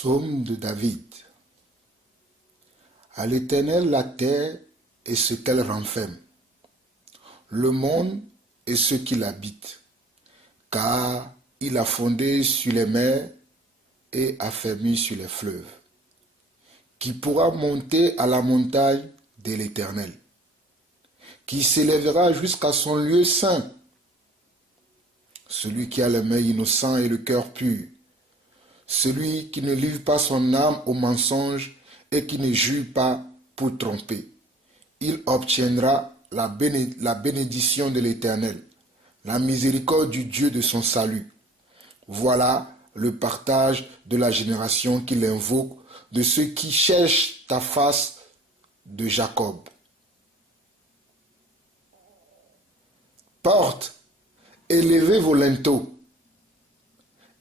Psaume de David. À l'Éternel la terre et ce qu'elle renferme, le monde et ceux qui l'habitent, car il a fondé sur les mers et affermi sur les fleuves. Qui pourra monter à la montagne de l'Éternel, qui s'élèvera jusqu'à son lieu saint? Celui qui a les mains innocentes et le cœur pur, celui qui ne livre pas son âme au mensonge et qui ne jure pas pour tromper. Il obtiendra la bénédiction de l'Éternel, la miséricorde du Dieu de son salut. Voilà le partage de la génération qu'il invoque, de ceux qui cherchent ta face de Jacob. Portes, élevez vos linteaux.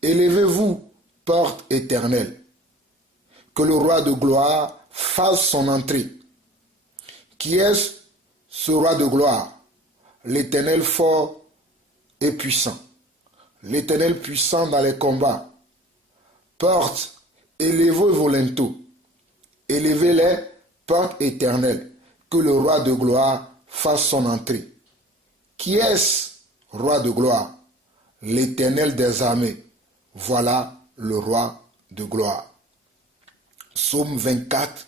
Élevez-vous, porte éternelle. Que le roi de gloire fasse son entrée. Qui est ce roi de gloire? L'Éternel fort et puissant. L'Éternel puissant dans les combats. Portes, élevez vos linteaux. Élevez-les, porte éternelle. Que le roi de gloire fasse son entrée. Qui est-ce, roi de gloire? L'Éternel des armées. Voilà le roi de gloire. Psaume 24,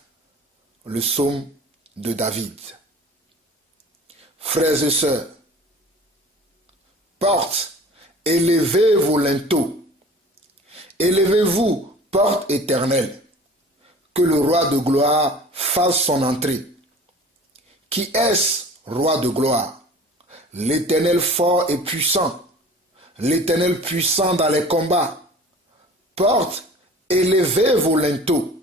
le psaume de David. Frères et sœurs, portes, élevez vos linteaux. Élevez-vous, porte éternelle. Que le roi de gloire fasse son entrée. Qui est-ce, roi de gloire? L'Éternel fort et puissant. L'Éternel puissant dans les combats. Portes, élevez vos linteaux.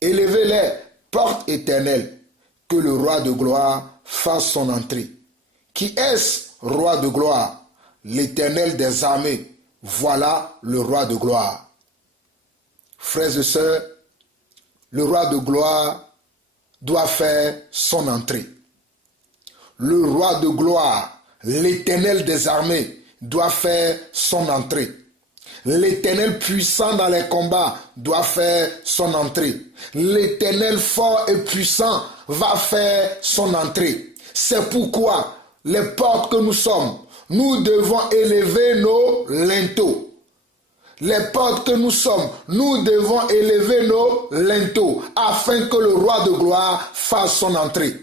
Élevez-les, porte éternelle. Que le roi de gloire fasse son entrée. Qui est-ce, roi de gloire? L'Éternel des armées. Voilà le roi de gloire. Frères et sœurs, le roi de gloire doit faire son entrée. Le roi de gloire, l'Éternel des armées, doit faire son entrée. L'Éternel puissant dans les combats doit faire son entrée. L'Éternel fort et puissant va faire son entrée. C'est pourquoi les portes que nous sommes, nous devons élever nos linteaux. Les portes que nous sommes, nous devons élever nos linteaux afin que le roi de gloire fasse son entrée.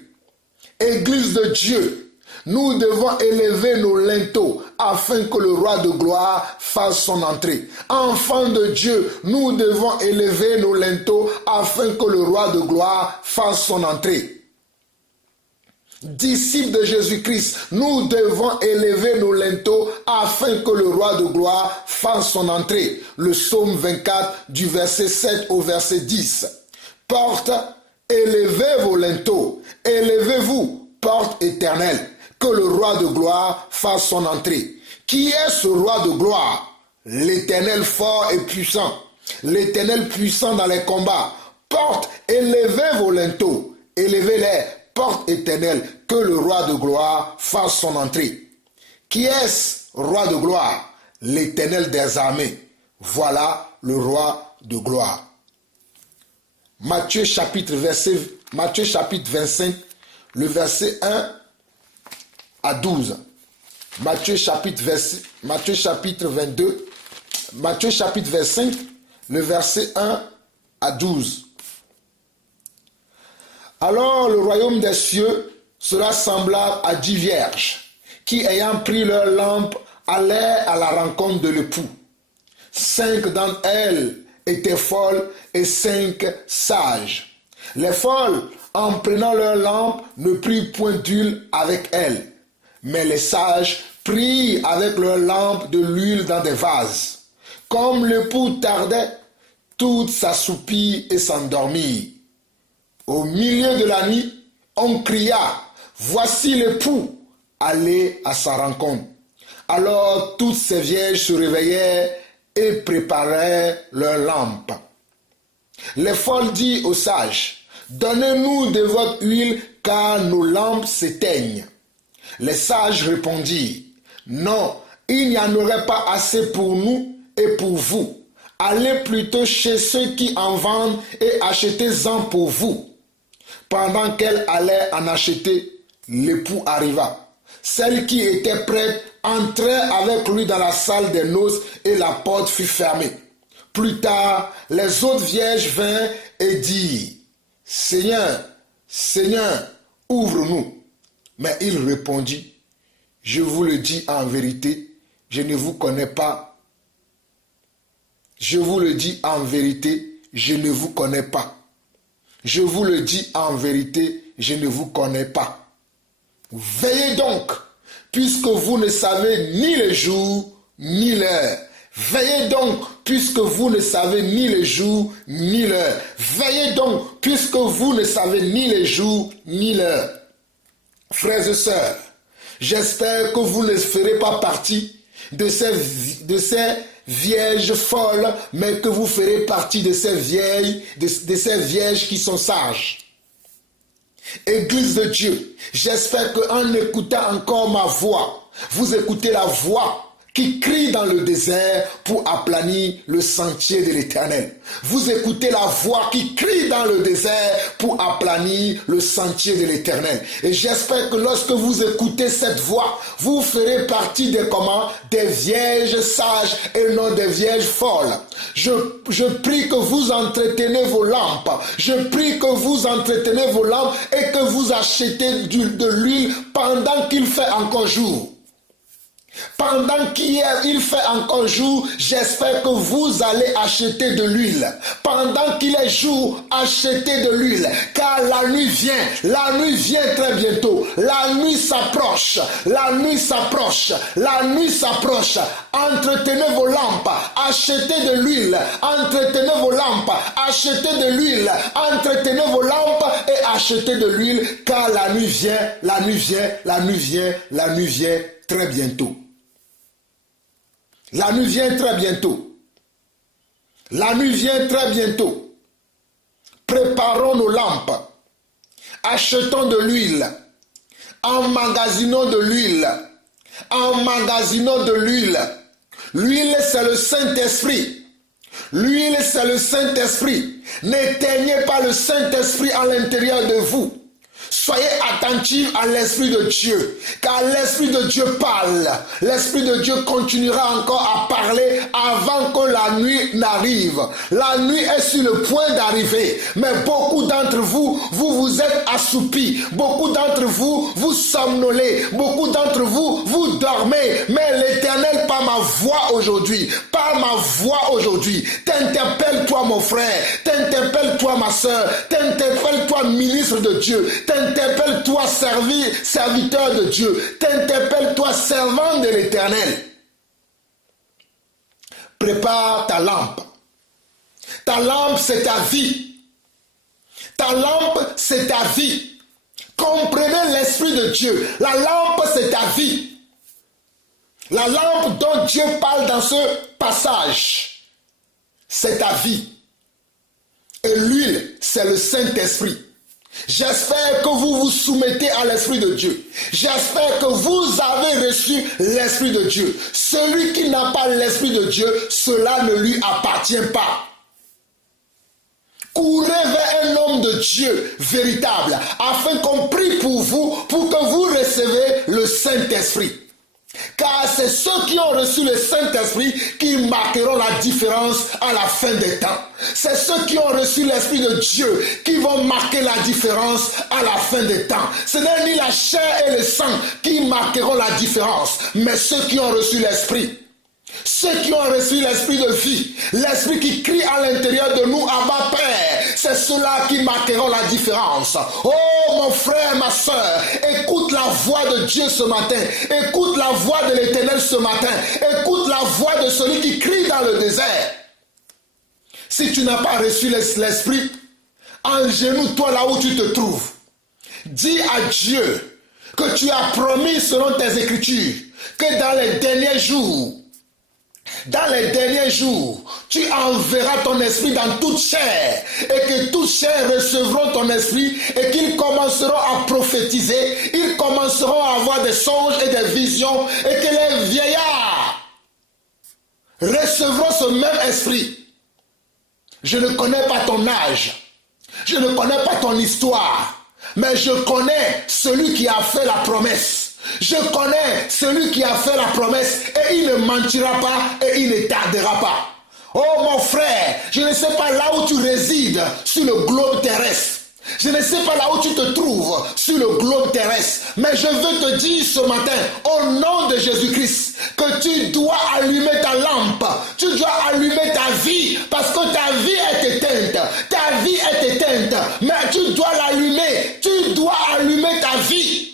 Église de Dieu, nous devons élever nos linteaux afin que le roi de gloire fasse son entrée. Enfants de Dieu, nous devons élever nos linteaux afin que le roi de gloire fasse son entrée. Disciples de Jésus-Christ, nous devons élever nos linteaux afin que le roi de gloire fasse son entrée. Le psaume 24 du verset 7 au verset 10. Porte, élevez vos linteaux, élevez-vous, porte éternelle, que le roi de gloire fasse son entrée. Qui est ce roi de gloire? L'Éternel fort et puissant, l'Éternel puissant dans les combats. Porte, élevez vos linteaux, élevez-les, porte éternelle, que le roi de gloire fasse son entrée. Qui est-ce, roi de gloire? L'Éternel des armées. Voilà le roi de gloire. Matthieu chapitre 25, le verset 1 à 12. Matthieu chapitre 25, le verset 1 à 12. Alors le royaume des cieux sera semblable à 10 vierges qui, ayant pris leur lampe, allèrent à la rencontre de l'époux. 5 d'entre elles étaient folles et 5 sages. Les folles, en prenant leur lampe, ne prirent point d'huile avec elles, mais les sages prirent avec leur lampe de l'huile dans des vases. Comme l'époux tardait, toutes s'assoupirent et s'endormirent. Au milieu de la nuit, on cria, « Voici l'époux, allez à sa rencontre. » Alors toutes ces vierges se réveillèrent et préparèrent leurs lampes. Les folles dirent aux sages, « Donnez-nous de votre huile, car nos lampes s'éteignent. » Les sages répondirent, « Non, il n'y en aurait pas assez pour nous et pour vous. allez plutôt chez ceux qui en vendent et achetez-en pour vous. Pendant qu'elle allait en acheter, l'époux arriva. Celle qui était prête entrait avec lui dans la salle des noces et la porte fut fermée. Plus tard, les autres vierges vinrent et dirent, « Seigneur, Seigneur, ouvre-nous. » Mais il répondit, « Je vous le dis en vérité, je ne vous connais pas. Je vous le dis en vérité, je ne vous connais pas. Je vous le dis en vérité, je ne vous connais pas. Veillez donc, puisque vous ne savez ni le jour, ni l'heure. Veillez donc, puisque vous ne savez ni le jour, ni l'heure. Veillez donc, puisque vous ne savez ni le jour, ni l'heure. » Frères et sœurs, j'espère que vous ne ferez pas partie de ces vierges folles, mais que vous ferez partie de ces vierges qui sont sages. Église de Dieu, j'espère qu'en écoutant encore ma voix, vous écoutez la voix qui crie dans le désert pour aplanir le sentier de l'Éternel. Vous écoutez la voix qui crie dans le désert pour aplanir le sentier de l'Éternel. Et j'espère que lorsque vous écoutez cette voix, vous ferez partie des vierges sages et non des vierges folles. Je prie que vous entretenez vos lampes. Je prie que vous entretenez vos lampes et que vous achetez de l'huile pendant qu'il fait encore jour. Pendant qu'il fait encore jour, j'espère que vous allez acheter de l'huile. Pendant qu'il est jour, achetez de l'huile. Car la nuit vient très bientôt. La nuit s'approche, la nuit s'approche, la nuit s'approche. Entretenez vos lampes, achetez de l'huile. Entretenez vos lampes, achetez de l'huile. Entretenez vos lampes et achetez de l'huile. Car la nuit vient, la nuit vient, la nuit vient, la nuit vient très bientôt. La nuit vient très bientôt. La nuit vient très bientôt. Préparons nos lampes. Achetons de l'huile. Emmagasinons de l'huile. Emmagasinons de l'huile. L'huile, c'est le Saint-Esprit. L'huile, c'est le Saint-Esprit. N'éteignez pas le Saint-Esprit à l'intérieur de vous. Soyez attentifs à l'Esprit de Dieu, car l'Esprit de Dieu parle. L'Esprit de Dieu continuera encore à parler avant que la nuit n'arrive. La nuit est sur le point d'arriver, mais beaucoup d'entre vous, vous êtes assoupis. Beaucoup d'entre vous, vous somnolez. Beaucoup d'entre vous, vous dormez. Mais l'Éternel, par ma voix aujourd'hui, t'interpelle-toi mon frère, t'interpelle-toi ma soeur, t'interpelle-toi ministre de Dieu, t'interpelle-toi serviteur de Dieu, t'interpelle-toi servant de l'Éternel. Prépare ta lampe. Ta lampe, c'est ta vie. Ta lampe, c'est ta vie. Comprenez l'Esprit de Dieu. La lampe, c'est ta vie. La lampe dont Dieu parle dans ce passage, c'est ta vie. Et l'huile, c'est le Saint-Esprit. J'espère que vous vous soumettez à l'Esprit de Dieu. J'espère que vous avez reçu l'Esprit de Dieu. Celui qui n'a pas l'Esprit de Dieu, cela ne lui appartient pas. Courez vers un homme de Dieu véritable, afin qu'on prie pour vous, pour que vous receviez le Saint-Esprit. Car c'est ceux qui ont reçu le Saint-Esprit qui marqueront la différence à la fin des temps. C'est ceux qui ont reçu l'Esprit de Dieu qui vont marquer la différence à la fin des temps. Ce n'est ni la chair et le sang qui marqueront la différence, mais ceux qui ont reçu l'Esprit. Ceux qui ont reçu l'Esprit de vie, l'Esprit qui crie à l'intérieur de nous, Abba Père, c'est ceux-là qui marqueront la différence. Oh mon frère, ma soeur, écoute la voix de Dieu ce matin, écoute la voix de l'Éternel ce matin, écoute la voix de celui qui crie dans le désert. Si tu n'as pas reçu l'Esprit, engenouille-toi là où tu te trouves. Dis à Dieu que tu as promis selon tes Écritures que dans les derniers jours, tu enverras ton esprit dans toute chair et que toute chair recevront ton esprit et qu'ils commenceront à prophétiser, ils commenceront à avoir des songes et des visions et que les vieillards recevront ce même esprit Je ne connais pas ton âge. Je ne connais pas ton histoire. Mais je connais celui qui a fait la promesse. Je connais celui qui a fait la promesse et il ne mentira pas et il ne tardera pas. Oh mon frère, je ne sais pas là où tu résides sur le globe terrestre. Je ne sais pas là où tu te trouves sur le globe terrestre, mais je veux te dire ce matin, au nom de Jésus-Christ, que tu dois allumer ta lampe, tu dois allumer ta vie, parce que ta vie est éteinte, mais tu dois l'allumer, tu dois allumer ta vie.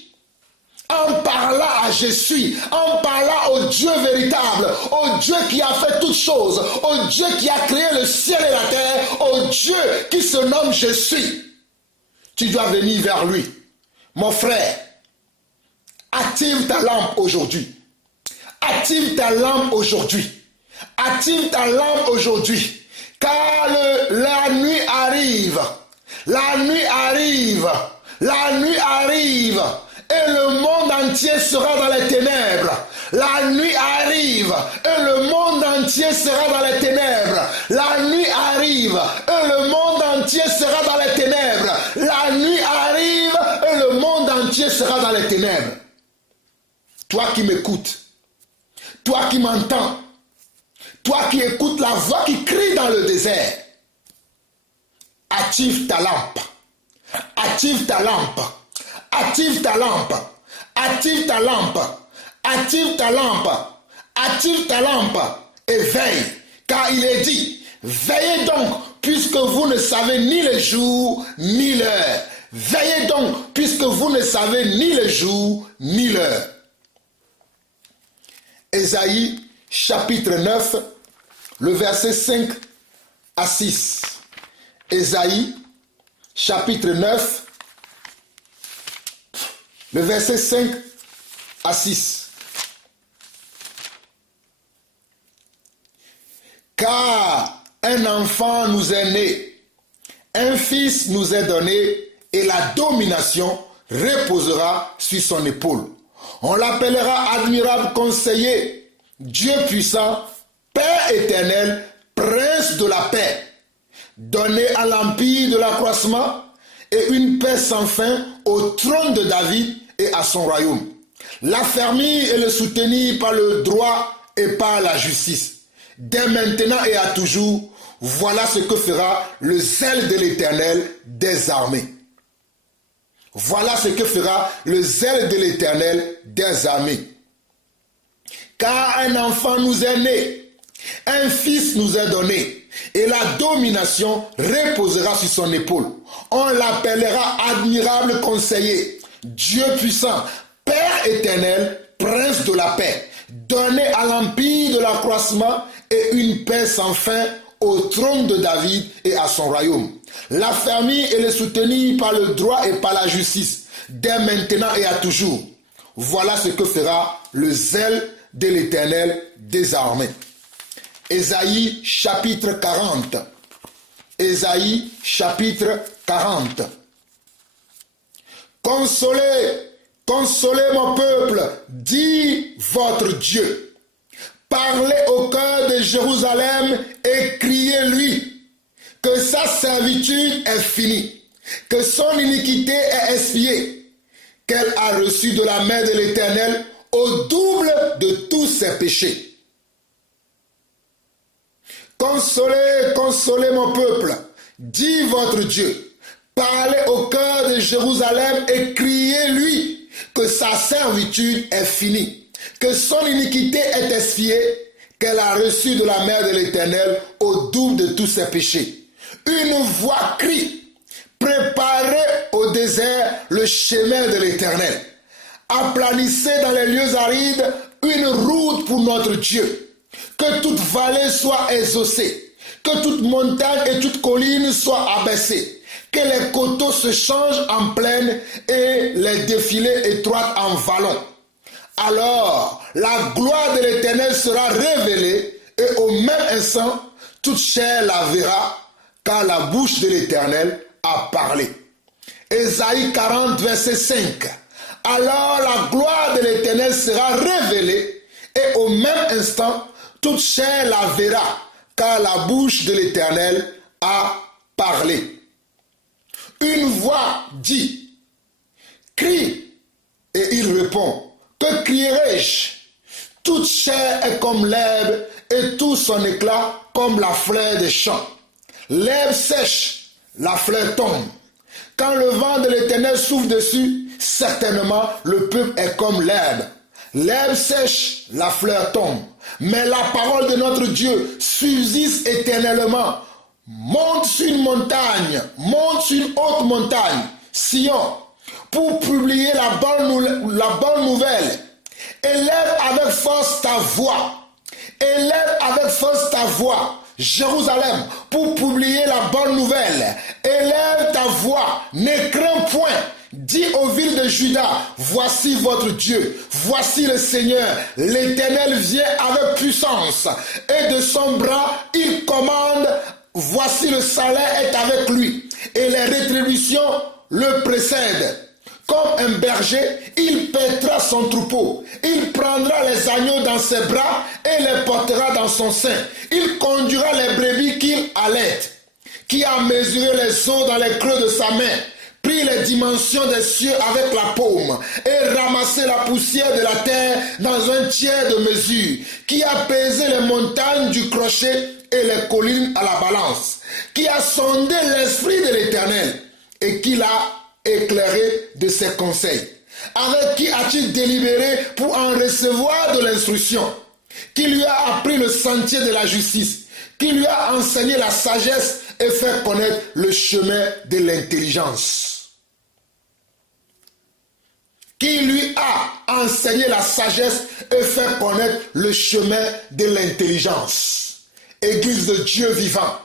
En parlant à Jésus, en parlant au Dieu véritable, au Dieu qui a fait toutes choses, au Dieu qui a créé le ciel et la terre, au Dieu qui se nomme Jésus. Tu dois venir vers lui. Mon frère, active ta lampe aujourd'hui. Active ta lampe aujourd'hui. Active ta lampe aujourd'hui. Car la nuit arrive. La nuit arrive. La nuit arrive. Et le monde entier sera dans les ténèbres. La nuit arrive et le monde entier sera dans les ténèbres. La nuit arrive et le monde entier sera dans les ténèbres. La nuit arrive et le monde entier sera dans les ténèbres. Toi qui m'écoutes, toi qui m'entends, toi qui écoutes la voix qui crie dans le désert, active ta lampe. Active ta lampe. Active ta lampe, active ta lampe, active ta lampe, active ta lampe et veille, car il est dit, veillez donc, puisque vous ne savez ni le jour ni l'heure. Veillez donc, puisque vous ne savez ni le jour ni l'heure. Ésaïe chapitre 9, le verset 5 à 6. Ésaïe chapitre 9, le verset 5 à 6. Car un enfant nous est né, un fils nous est donné, et la domination reposera sur son épaule. On l'appellera admirable conseiller, Dieu puissant, Père éternel, prince de la paix. Donné à l'empire de l'accroissement et une paix sans fin au trône de David et à son royaume. L'affermir et le soutenir par le droit et par la justice. Dès maintenant et à toujours, voilà ce que fera le zèle de l'Éternel des armées. Voilà ce que fera le zèle de l'Éternel des armées. Car un enfant nous est né, un fils nous est donné, et la domination reposera sur son épaule. On l'appellera admirable conseiller, Dieu puissant, Père éternel, prince de la paix, donné à l'empire de l'accroissement et une paix sans fin au trône de David et à son royaume. L'affermir et le soutenir par le droit et par la justice, dès maintenant et à toujours. Voilà ce que fera le zèle de l'Éternel des armées. Ésaïe chapitre 40. Ésaïe chapitre 40. Consolez, consolez mon peuple, dit votre Dieu. Parlez au cœur de Jérusalem et criez-lui que sa servitude est finie, que son iniquité est expiée, qu'elle a reçu de la main de l'Éternel au double de tous ses péchés. Consolez, consolez mon peuple, dit votre Dieu. Parlez au cœur de Jérusalem et criez-lui que sa servitude est finie, que son iniquité est expiée, qu'elle a reçu de la main de l'Éternel au double de tous ses péchés. Une voix crie, préparez au désert le chemin de l'Éternel. Aplanissez dans les lieux arides une route pour notre Dieu. Que toute vallée soit exaucée, que toute montagne et toute colline soient abaissées, que les coteaux se changent en plaine et les défilés étroites en vallons. Alors, la gloire de l'Éternel sera révélée et au même instant, toute chair la verra, car la bouche de l'Éternel a parlé. Ésaïe 40, verset 5. Alors la gloire de l'Éternel sera révélée et au même instant, toute chair la verra, car la bouche de l'Éternel a parlé. Une voix dit, crie, et il répond, que crierai-je? Toute chair est comme l'herbe et tout son éclat comme la fleur des champs. L'herbe sèche, la fleur tombe. Quand le vent de l'Éternel souffle dessus, certainement le peuple est comme l'herbe. L'herbe sèche, la fleur tombe. Mais la parole de notre Dieu subsiste éternellement. Monte sur une montagne, monte sur une haute montagne, Sion, pour publier la bonne nouvelle. Élève avec force ta voix. Élève avec force ta voix, Jérusalem, pour publier la bonne nouvelle. Élève ta voix, ne crains point. Dis aux villes de Juda, voici votre Dieu, voici le Seigneur. L'Éternel vient avec puissance et de son bras il commande. Voici le salaire est avec lui et les rétributions le précèdent. Comme un berger, il paîtra son troupeau. Il prendra les agneaux dans ses bras et les portera dans son sein. Il conduira les brebis qu'il allaite, qui a mesuré les eaux dans les creux de sa main, pris les dimensions des cieux avec la paume et ramassé la poussière de la terre dans un tiers de mesure, qui a pesé les montagnes du crochet et les collines à la balance, qui a sondé l'esprit de l'Éternel et qui l'a éclairé de ses conseils. Avec qui a-t-il délibéré pour en recevoir de l'instruction? Qui lui a appris le sentier de la justice? Qui lui a enseigné la sagesse et fait connaître le chemin de l'intelligence? Qui lui a enseigné la sagesse et fait connaître le chemin de l'intelligence? Église de Dieu vivant,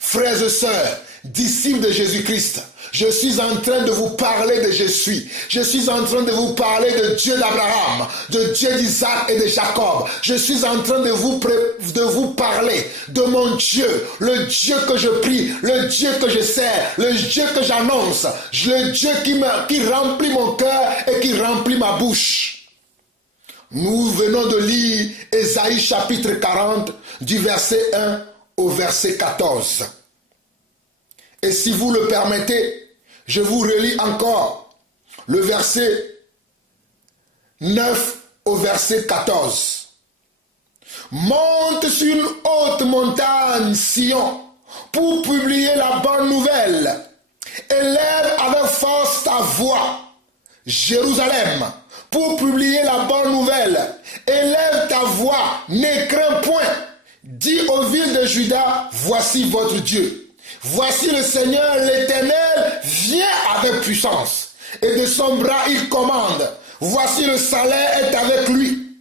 frères et sœurs, disciples de Jésus-Christ, je suis en train de vous parler de Jésus. Je suis en train de vous parler de Dieu d'Abraham, de Dieu d'Isaac et de Jacob. Je suis en train de vous parler de mon Dieu, le Dieu que je prie, le Dieu que je sers, le Dieu que j'annonce, le Dieu qui remplit mon cœur et qui remplit ma bouche. Nous venons de lire Ésaïe chapitre 40 du verset 1 au verset 14. Et si vous le permettez, je vous relis encore le verset 9 au verset 14. Monte sur une haute montagne, Sion, pour publier la bonne nouvelle. Élève avec force ta voix, Jérusalem, pour publier la bonne nouvelle. Élève ta voix, ne crains point. Dis aux villes de Juda, voici votre Dieu. Voici le Seigneur, l'Éternel, vient avec puissance. Et de son bras, il commande. Voici le salaire est avec lui.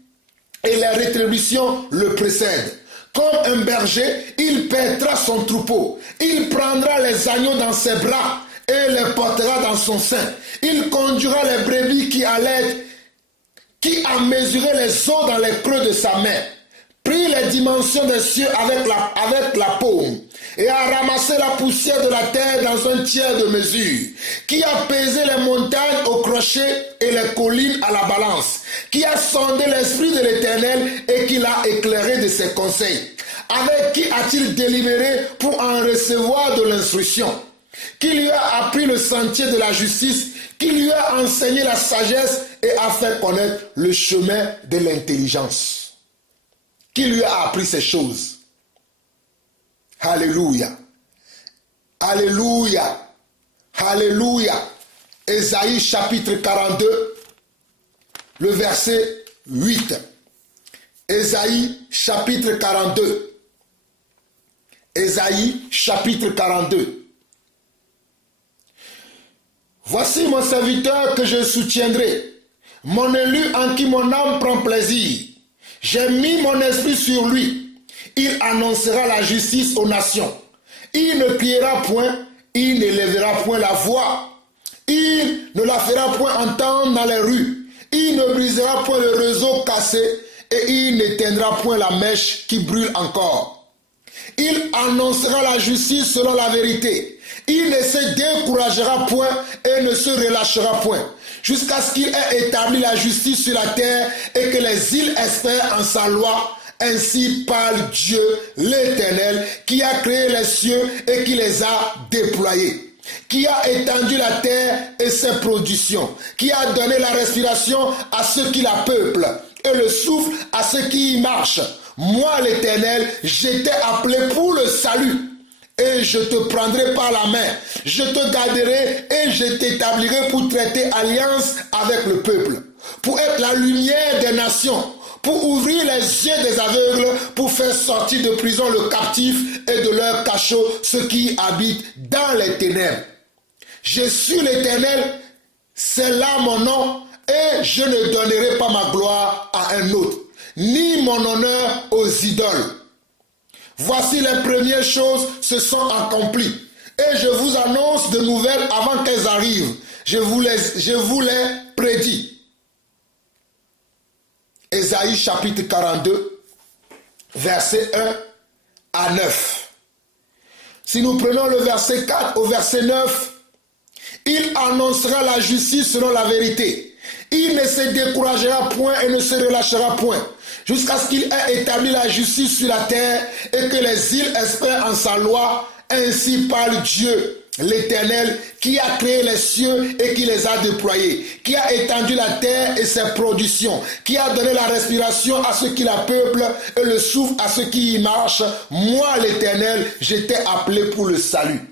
Et la rétribution le précède. Comme un berger, il paîtra son troupeau. Il prendra les agneaux dans ses bras et les portera dans son sein. Il conduira les brebis qui allaitent, qui a mesuré les eaux dans les creux de sa main, pris les dimensions des cieux avec la paume, et a ramassé la poussière de la terre dans un tiers de mesure, qui a pesé les montagnes au crochet et les collines à la balance, qui a sondé l'esprit de l'Éternel et qui l'a éclairé de ses conseils. Avec qui a-t-il délibéré pour en recevoir de l'instruction? Qui lui a appris le sentier de la justice, qui lui a enseigné la sagesse et a fait connaître le chemin de l'intelligence. Qui lui a appris ces choses? Alléluia. Alléluia. Alléluia. Ésaïe chapitre 42, le verset 8. Ésaïe chapitre 42. Ésaïe chapitre 42. Voici mon serviteur que je soutiendrai, mon élu en qui mon âme prend plaisir. J'ai mis mon esprit sur lui. Il annoncera la justice aux nations. Il ne criera point, il ne lèvera point la voix. Il ne la fera point entendre dans les rues. Il ne brisera point le réseau cassé et il n'éteindra point la mèche qui brûle encore. Il annoncera la justice selon la vérité. Il ne se découragera point et ne se relâchera point, jusqu'à ce qu'il ait établi la justice sur la terre et que les îles espèrent en sa loi. Ainsi parle Dieu, l'Éternel, qui a créé les cieux et qui les a déployés, qui a étendu la terre et ses productions, qui a donné la respiration à ceux qui la peuplent et le souffle à ceux qui y marchent. Moi, l'Éternel, je t'ai appelé pour le salut, et je te prendrai par la main, je te garderai et je t'établirai pour traiter alliance avec le peuple, pour être la lumière des nations, pour ouvrir les yeux des aveugles, pour faire sortir de prison le captif et de leur cachot ceux qui habitent dans les ténèbres. Je suis l'Éternel, c'est là mon nom, et je ne donnerai pas ma gloire à un autre, ni mon honneur aux idoles. Voici les premières choses se sont accomplies, et je vous annonce de nouvelles avant qu'elles arrivent. Je vous les prédis. Ésaïe chapitre 42, verset 1 à 9. Si nous prenons le verset 4 au verset 9, il annoncera la justice selon la vérité. Il ne se découragera point et ne se relâchera point, jusqu'à ce qu'il ait établi la justice sur la terre et que les îles espèrent en sa loi. Ainsi parle Dieu, l'Éternel, qui a créé les cieux et qui les a déployés, qui a étendu la terre et ses productions, qui a donné la respiration à ceux qui la peuplent et le souffle à ceux qui y marchent. Moi, l'Éternel, je t'ai appelé pour le salut.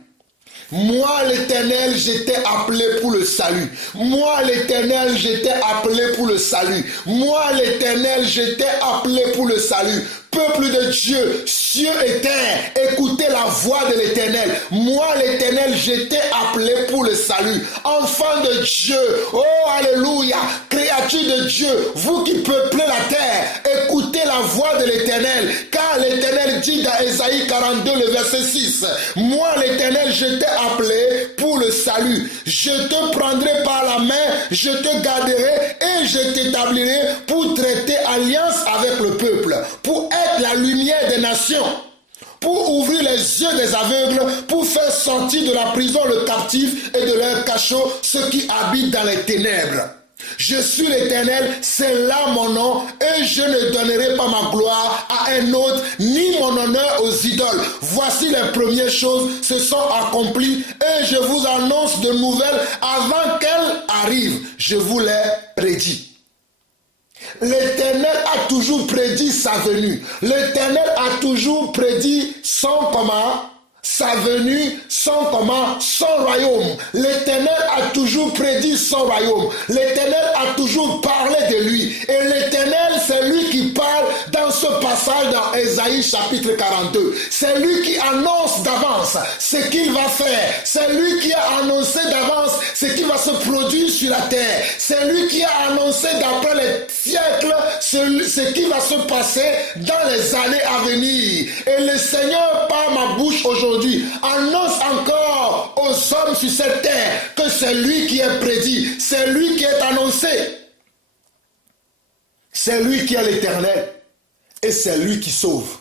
Moi, l'Éternel, je t'ai appelé pour le salut. Moi, l'Éternel, je t'ai appelé pour le salut. Moi, l'Éternel, je t'ai appelé pour le salut. Peuple de Dieu, cieux et terre, écoutez la voix de l'Éternel. Moi, l'Éternel, je t'ai appelé pour le salut. Enfant de Dieu, oh alléluia, créature de Dieu, vous qui peuplez la terre, écoutez la voix de l'Éternel. Car l'Éternel dit dans Ésaïe 42, le verset 6, moi, l'Éternel, je t'ai appelé pour le salut. Je te prendrai par la main, je te garderai et je t'établirai pour traiter alliance avec le peuple, pour être la lumière des nations, pour ouvrir les yeux des aveugles, pour faire sortir de la prison le captif et de leur cachot ceux qui habitent dans les ténèbres. Je suis l'Éternel, c'est là mon nom, et je ne donnerai pas ma gloire à un autre, ni mon honneur aux idoles. Voici les premières choses se sont accomplies, et je vous annonce de nouvelles avant qu'elles arrivent. Je vous les prédis. L'Éternel a toujours prédit sa venue. L'Éternel a toujours prédit son comment, sa venue, son comment, son royaume. L'Éternel a toujours prédit son royaume. L'Éternel a toujours parlé de lui. Et l'Éternel, c'est lui qui parle dans ce passage dans Ésaïe chapitre 42. C'est lui qui annonce d'avance ce qu'il va faire. C'est lui qui a annoncé d'avance ce qui va se produire sur la terre. C'est lui qui a annoncé d'après les siècles ce qui va se passer dans les années à venir. Et le Seigneur, par ma bouche aujourd'hui, annonce encore aux hommes sur cette terre que c'est lui qui est prédit, c'est lui qui est annoncé. C'est lui qui est l'Éternel et c'est lui qui sauve.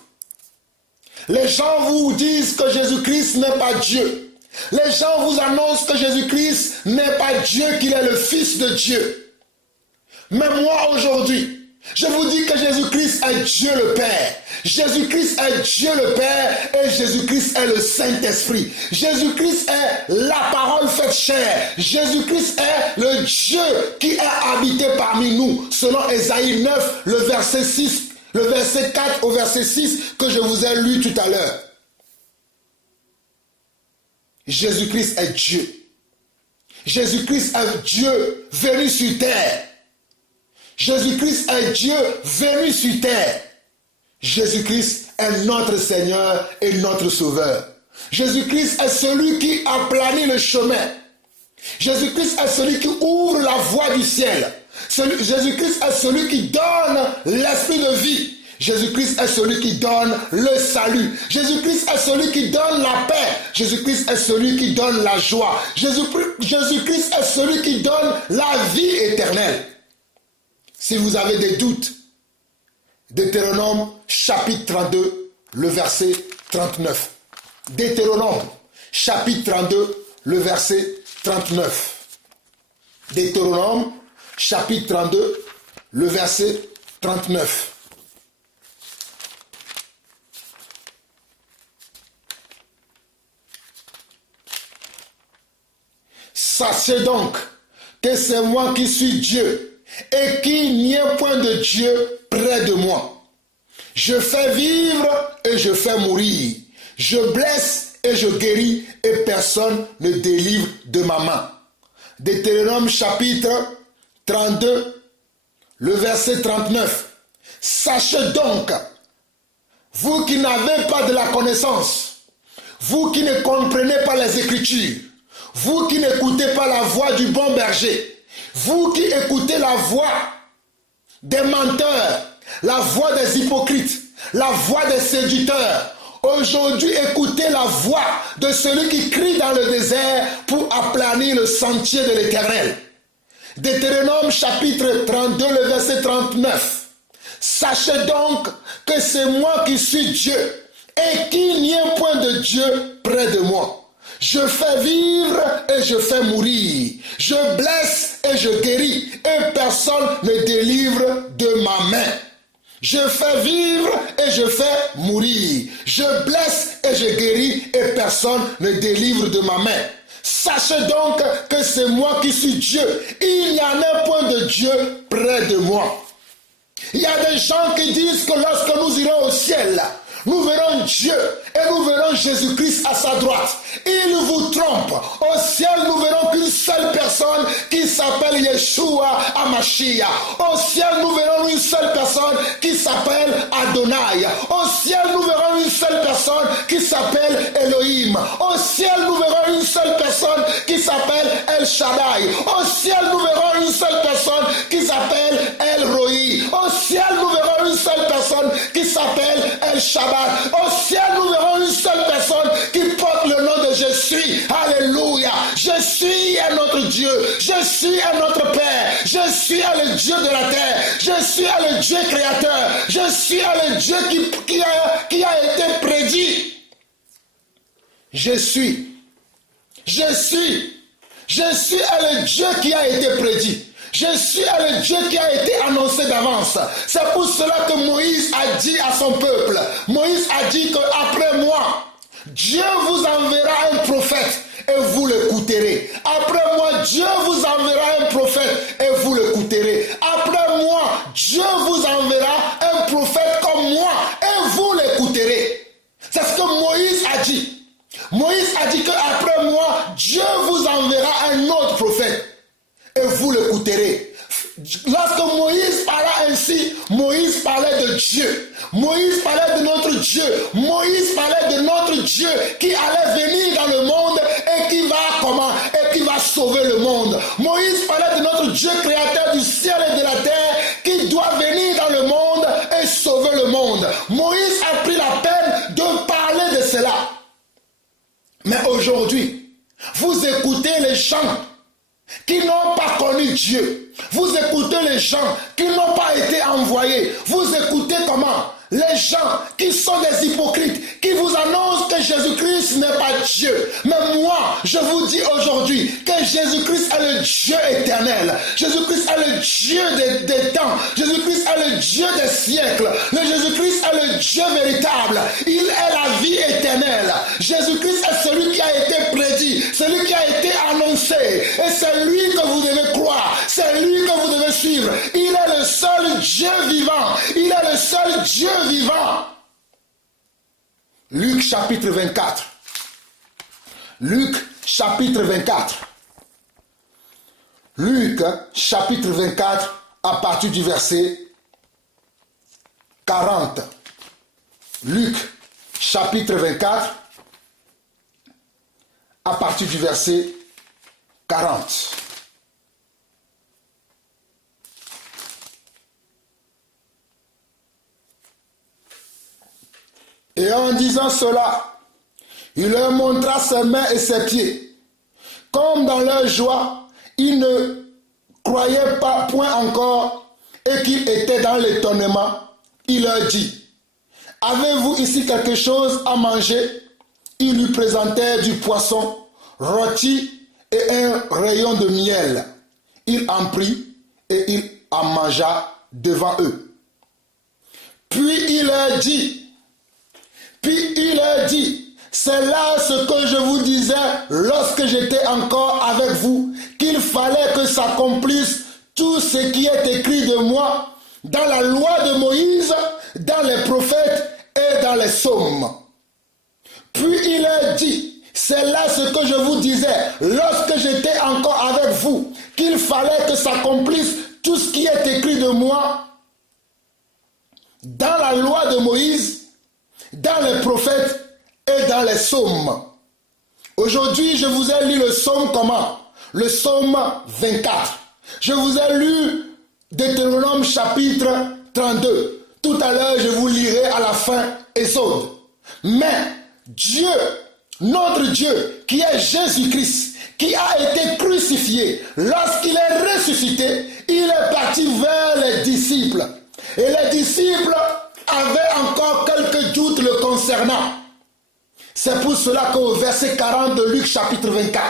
Les gens vous disent que Jésus-Christ n'est pas Dieu. Les gens vous annoncent que Jésus-Christ n'est pas Dieu, qu'il est le Fils de Dieu. Mais moi aujourd'hui, je vous dis que Jésus-Christ est Dieu le Père. Jésus-Christ est Dieu le Père et Jésus-Christ est le Saint-Esprit. Jésus-Christ est la parole faite chair. Jésus-Christ est le Dieu qui est habité parmi nous. Selon Ésaïe 9, le verset 6, le verset 4 au verset 6 que je vous ai lu tout à l'heure. Jésus-Christ est Dieu. Jésus-Christ est Dieu venu sur terre. Jésus-Christ est Dieu venu sur terre. Jésus-Christ est notre Seigneur et notre Sauveur. Jésus-Christ est celui qui aplanit le chemin. Jésus-Christ est celui qui ouvre la voie du ciel. Jésus-Christ est celui qui donne l'esprit de vie. Jésus-Christ est celui qui donne le salut. Jésus-Christ est celui qui donne la paix. Jésus-Christ est celui qui donne la joie. Jésus-Christ est celui qui donne la vie éternelle. Si vous avez des doutes, Deutéronome chapitre 32, le verset 39. Deutéronome chapitre 32, le verset 39. Deutéronome chapitre 32, le verset 39. Sachez donc que c'est moi qui suis Dieu et qu'il n'y a point de Dieu près de moi. Je fais vivre et je fais mourir. Je blesse et je guéris et personne ne délivre de ma main. Deutéronome chapitre 32, le verset 39. Sachez donc, vous qui n'avez pas de la connaissance, vous qui ne comprenez pas les Écritures, vous qui n'écoutez pas la voix du bon berger, vous qui écoutez la voix des menteurs, la voix des hypocrites, la voix des séducteurs, aujourd'hui écoutez la voix de celui qui crie dans le désert pour aplanir le sentier de l'Éternel. Deutéronome chapitre 32, le verset 39. Sachez donc que c'est moi qui suis Dieu et qu'il n'y a point de Dieu près de moi. Je fais vivre et je fais mourir. Je blesse et je guéris et personne ne délivre de ma main. Je fais vivre et je fais mourir. Je blesse et je guéris et personne ne délivre de ma main. Sachez donc que c'est moi qui suis Dieu. Il n'y en a point de Dieu près de moi. Il y a des gens qui disent que lorsque nous irons au ciel, nous verrons Dieu et nous verrons Jésus-Christ à sa droite. Ils vous trompent. Au ciel, nous verrons qu'une seule personne qui s'appelle Yeshua Hamashiach. Au ciel, nous verrons une seule personne qui s'appelle Adonai. Au ciel, nous verrons une seule personne qui s'appelle Elohim. Au ciel, nous verrons une seule personne qui s'appelle El Shaddai. Au ciel, nous verrons une seule personne qui s'appelle El Roi. Au ciel, nous verrons une seule personne qui s'appelle El Shaddai. Au ciel, nous verrons une seule personne qui porte le nom de Jésus. Alléluia. Je suis à notre Dieu. Je suis à notre Père. Je suis à le Dieu de la terre. Je suis à le Dieu créateur. Je suis à le Dieu qui a été prédit. Je suis à le Dieu qui a été prédit. Je suis à le Dieu qui a été annoncé d'avance. C'est pour cela que Moïse a dit à son peuple, Moïse a dit qu'après moi, Dieu vous enverra un prophète et vous l'écouterez. Après moi, Dieu vous enverra un prophète et vous l'écouterez. Après moi, Dieu vous enverra un prophète comme moi et vous l'écouterez. C'est ce que Moïse a dit. Moïse a dit qu'après moi, Dieu vous enverra un autre prophète et vous l'écouterez. Lorsque Moïse parlait ainsi, Moïse parlait de Dieu. Moïse parlait de notre Dieu. Moïse parlait de notre Dieu qui allait venir dans le monde et qui va sauver le monde. Moïse parlait de notre Dieu créateur du ciel et de la terre qui doit venir dans le monde et sauver le monde. Moïse a pris la peine de parler de cela. Mais aujourd'hui, vous écoutez les gens qui n'ont pas connu Dieu. Vous écoutez les gens qui n'ont pas été envoyés. Vous écoutez comment? Les gens qui sont des hypocrites, qui vous annoncent que Jésus-Christ n'est pas Dieu. Mais moi, je vous dis aujourd'hui que Jésus-Christ est le Dieu éternel. Jésus-Christ est le Dieu des temps. Jésus-Christ est le Dieu des siècles. Le Jésus-Christ est le Dieu véritable. Il est la vie éternelle. Jésus-Christ est celui qui a été prédit, celui qui a été annoncé. Et c'est lui que vous devez croire. C'est lui que vous devez suivre. Il est le seul Dieu vivant. Il est le seul Dieu vivant. Luc chapitre 24. Luc chapitre 24. Luc chapitre 24 à partir du verset 40. Luc chapitre 24 à partir du verset 40. Et en disant cela, il leur montra ses mains et ses pieds. Comme dans leur joie, ils ne croyaient pas point encore et qu'ils étaient dans l'étonnement, il leur dit, avez-vous ici quelque chose à manger? Ils lui présentèrent du poisson rôti et un rayon de miel. Il en prit et il en mangea devant eux. Puis il leur dit, c'est là ce que je vous disais lorsque j'étais encore avec vous, qu'il fallait que s'accomplisse tout ce qui est écrit de moi dans la loi de Moïse, dans les prophètes et dans les psaumes. Puis il a dit, c'est là ce que je vous disais lorsque j'étais encore avec vous, qu'il fallait que s'accomplisse tout ce qui est écrit de moi dans la loi de Moïse, dans les prophètes et dans les psaumes. Aujourd'hui, je vous ai lu le psaume comment? Le psaume 24. Je vous ai lu Deutéronome chapitre 32. Tout à l'heure, je vous lirai à la fin Exode. Mais Dieu, notre Dieu, qui est Jésus-Christ, qui a été crucifié, lorsqu'il est ressuscité, il est parti vers les disciples. Et les disciples avaient encore quelques doutes le concernant. C'est pour cela qu'au verset 40 de Luc chapitre 24,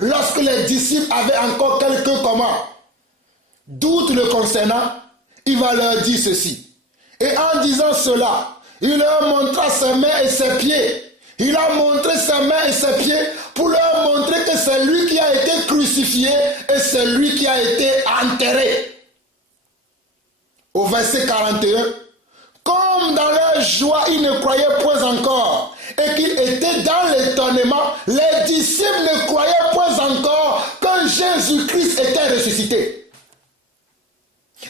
lorsque les disciples avaient encore quelques doutes le concernant, il va leur dire ceci. Et en disant cela, il leur montra ses mains et ses pieds. Il a montré ses mains et ses pieds pour leur montrer que c'est lui qui a été crucifié et c'est lui qui a été enterré. Au verset 41, comme dans leur joie, ils ne croyaient point encore et qu'ils étaient dans l'étonnement, les disciples ne croyaient point encore que Jésus-Christ était ressuscité.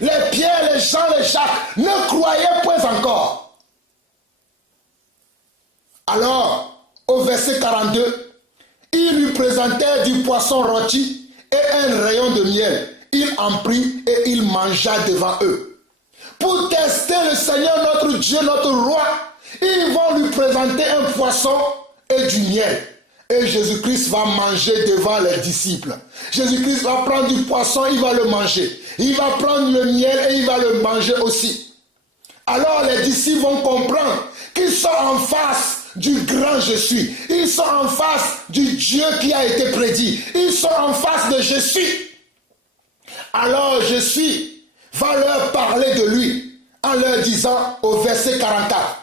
Les Pierre, les Jean, les Jacques ne croyaient point encore. Alors, au verset 42, ils lui présentèrent du poisson rôti et un rayon de miel. Il en prit et il mangea devant eux. Pour tester le Seigneur, notre Dieu, notre roi, ils vont lui présenter un poisson et du miel. Et Jésus-Christ va manger devant les disciples. Jésus-Christ va prendre du poisson, il va le manger. Il va prendre le miel et il va le manger aussi. Alors les disciples vont comprendre qu'ils sont en face du grand je suis. Ils sont en face du Dieu qui a été prédit. Ils sont en face de Jésus. Alors Jésus va leur parler de lui en leur disant au verset 44.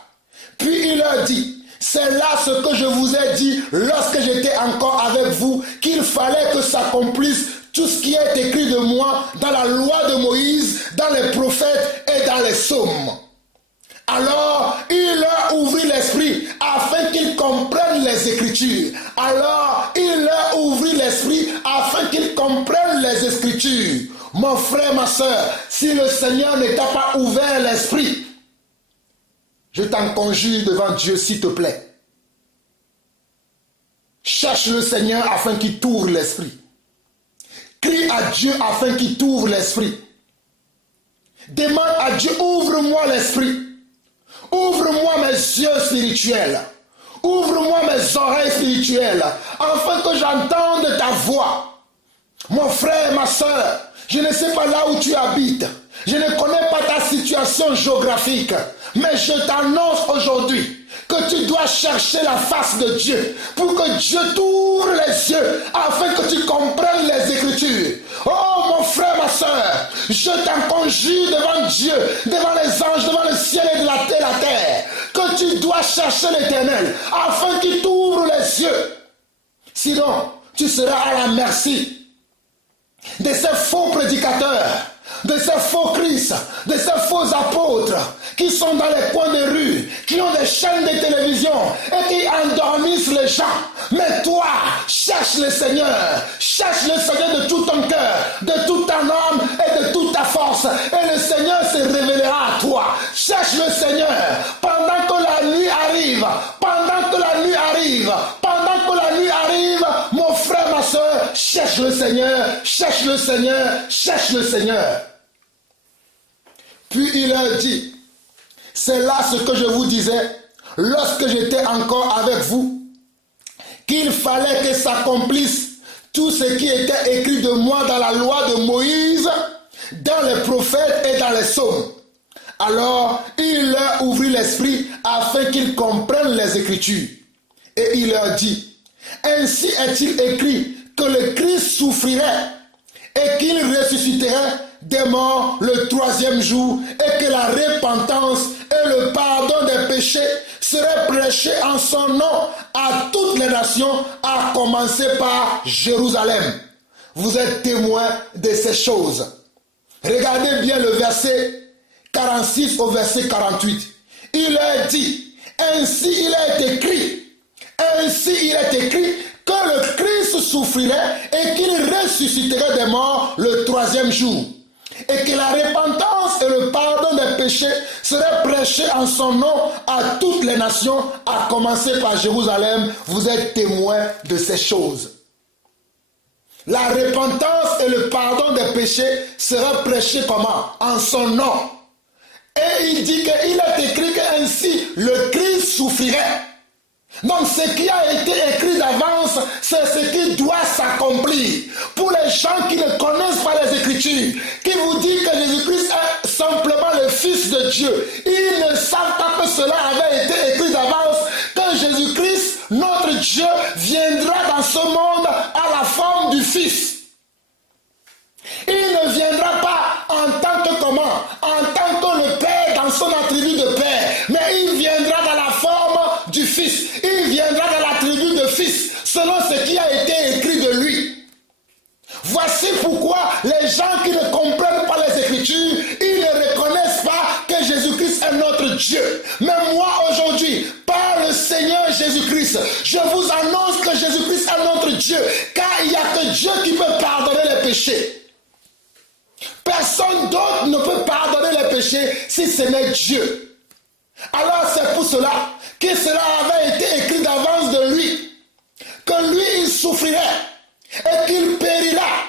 Puis il leur dit, c'est là ce que je vous ai dit lorsque j'étais encore avec vous, qu'il fallait que s'accomplisse tout ce qui est écrit de moi dans la loi de Moïse, dans les prophètes et dans les psaumes. Alors, il leur ouvrit l'esprit afin qu'ils comprennent les Écritures. Alors, il leur ouvrit l'esprit afin qu'ils comprennent les Écritures. Mon frère, ma soeur, si le Seigneur ne t'a pas ouvert l'esprit, je t'en conjure devant Dieu, s'il te plaît. Cherche le Seigneur afin qu'il t'ouvre l'esprit. Crie à Dieu afin qu'il t'ouvre l'esprit. Demande à Dieu, ouvre-moi l'esprit. Ouvre-moi mes yeux spirituels. Ouvre-moi mes oreilles spirituelles, afin que j'entende ta voix. Mon frère, ma soeur, je ne sais pas là où tu habites. Je ne connais pas ta situation géographique. Mais je t'annonce aujourd'hui que tu dois chercher la face de Dieu pour que Dieu t'ouvre les yeux afin que tu comprennes les Écritures. Oh mon frère, ma soeur, je t'en conjure devant Dieu, devant les anges, devant le ciel et la terre, que tu dois chercher l'Éternel afin qu'il t'ouvre les yeux. Sinon, tu seras à la merci de ces faux prédicateurs, de ces faux Christ, de ces faux apôtres qui sont dans les coins de rue, qui ont des chaînes de télévision et qui endormissent les gens. Mais toi, cherche le Seigneur de tout ton cœur, de toute ta âme et de toute ta force, et le Seigneur se révélera à toi. Cherche le Seigneur pendant que la nuit arrive, mon frère, ma soeur, cherche le Seigneur. Puis il leur dit, c'est là ce que je vous disais lorsque j'étais encore avec vous, qu'il fallait que s'accomplisse tout ce qui était écrit de moi dans la loi de Moïse, dans les prophètes et dans les psaumes. Alors il leur ouvrit l'esprit afin qu'ils comprennent les Écritures. Et il leur dit, ainsi est-il écrit que le Christ souffrirait et qu'il ressusciterait des morts le 3e jour, et que la repentance et le pardon des péchés serait prêché en son nom à toutes les nations, à commencer par Jérusalem. Vous êtes témoins de ces choses. Regardez bien le verset 46 au verset 48. Il est dit, ainsi il est écrit que le Christ souffrirait et qu'il ressusciterait des morts le troisième jour. Et que la repentance et le pardon des péchés seraient prêchés en son nom à toutes les nations, à commencer par Jérusalem. Vous êtes témoins de ces choses. La repentance et le pardon des péchés seraient prêchés comment? En son nom. Et il dit qu'il est écrit qu'ainsi le Christ souffrirait. Donc ce qui a été écrit d'avance, c'est ce qui doit s'accomplir. Pour les gens qui ne connaissent pas les Écritures, qui vous disent que Jésus-Christ est simplement le Fils de Dieu, ils ne savent pas que cela avait été écrit d'avance, que Jésus-Christ, notre Dieu, viendra dans ce monde à la forme du Fils. Il ne viendra pas en tant que comment? En tant que le Père dans son attribut de Père, mais il viendra dans la forme du Fils. Il viendra dans l'attribut de Fils, selon ce qui a été écrit de lui. Voici pourquoi les gens qui ne comprennent pas les Écritures, ils ne reconnaissent pas que Jésus-Christ est notre Dieu. Mais moi aujourd'hui, par le Seigneur Jésus-Christ, je vous annonce que Jésus-Christ est notre Dieu, car il n'y a que Dieu qui peut pardonner les péchés. Personne d'autre ne peut pardonner les péchés si ce n'est Dieu. Alors c'est pour cela que cela avait été écrit d'avance de lui, que lui il souffrirait et qu'il périra,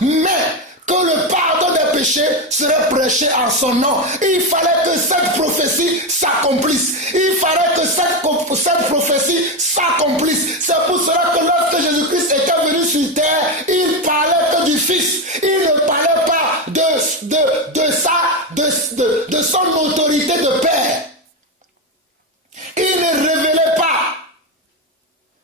mais que le pardon des péchés serait prêché en son nom. Il fallait que cette prophétie s'accomplisse. Il fallait que cette prophétie s'accomplisse. C'est pour cela que lorsque Jésus-Christ était venu sur terre, il parlait que du Fils. Il ne parlait pas de son autorité de Père. Il ne révélait pas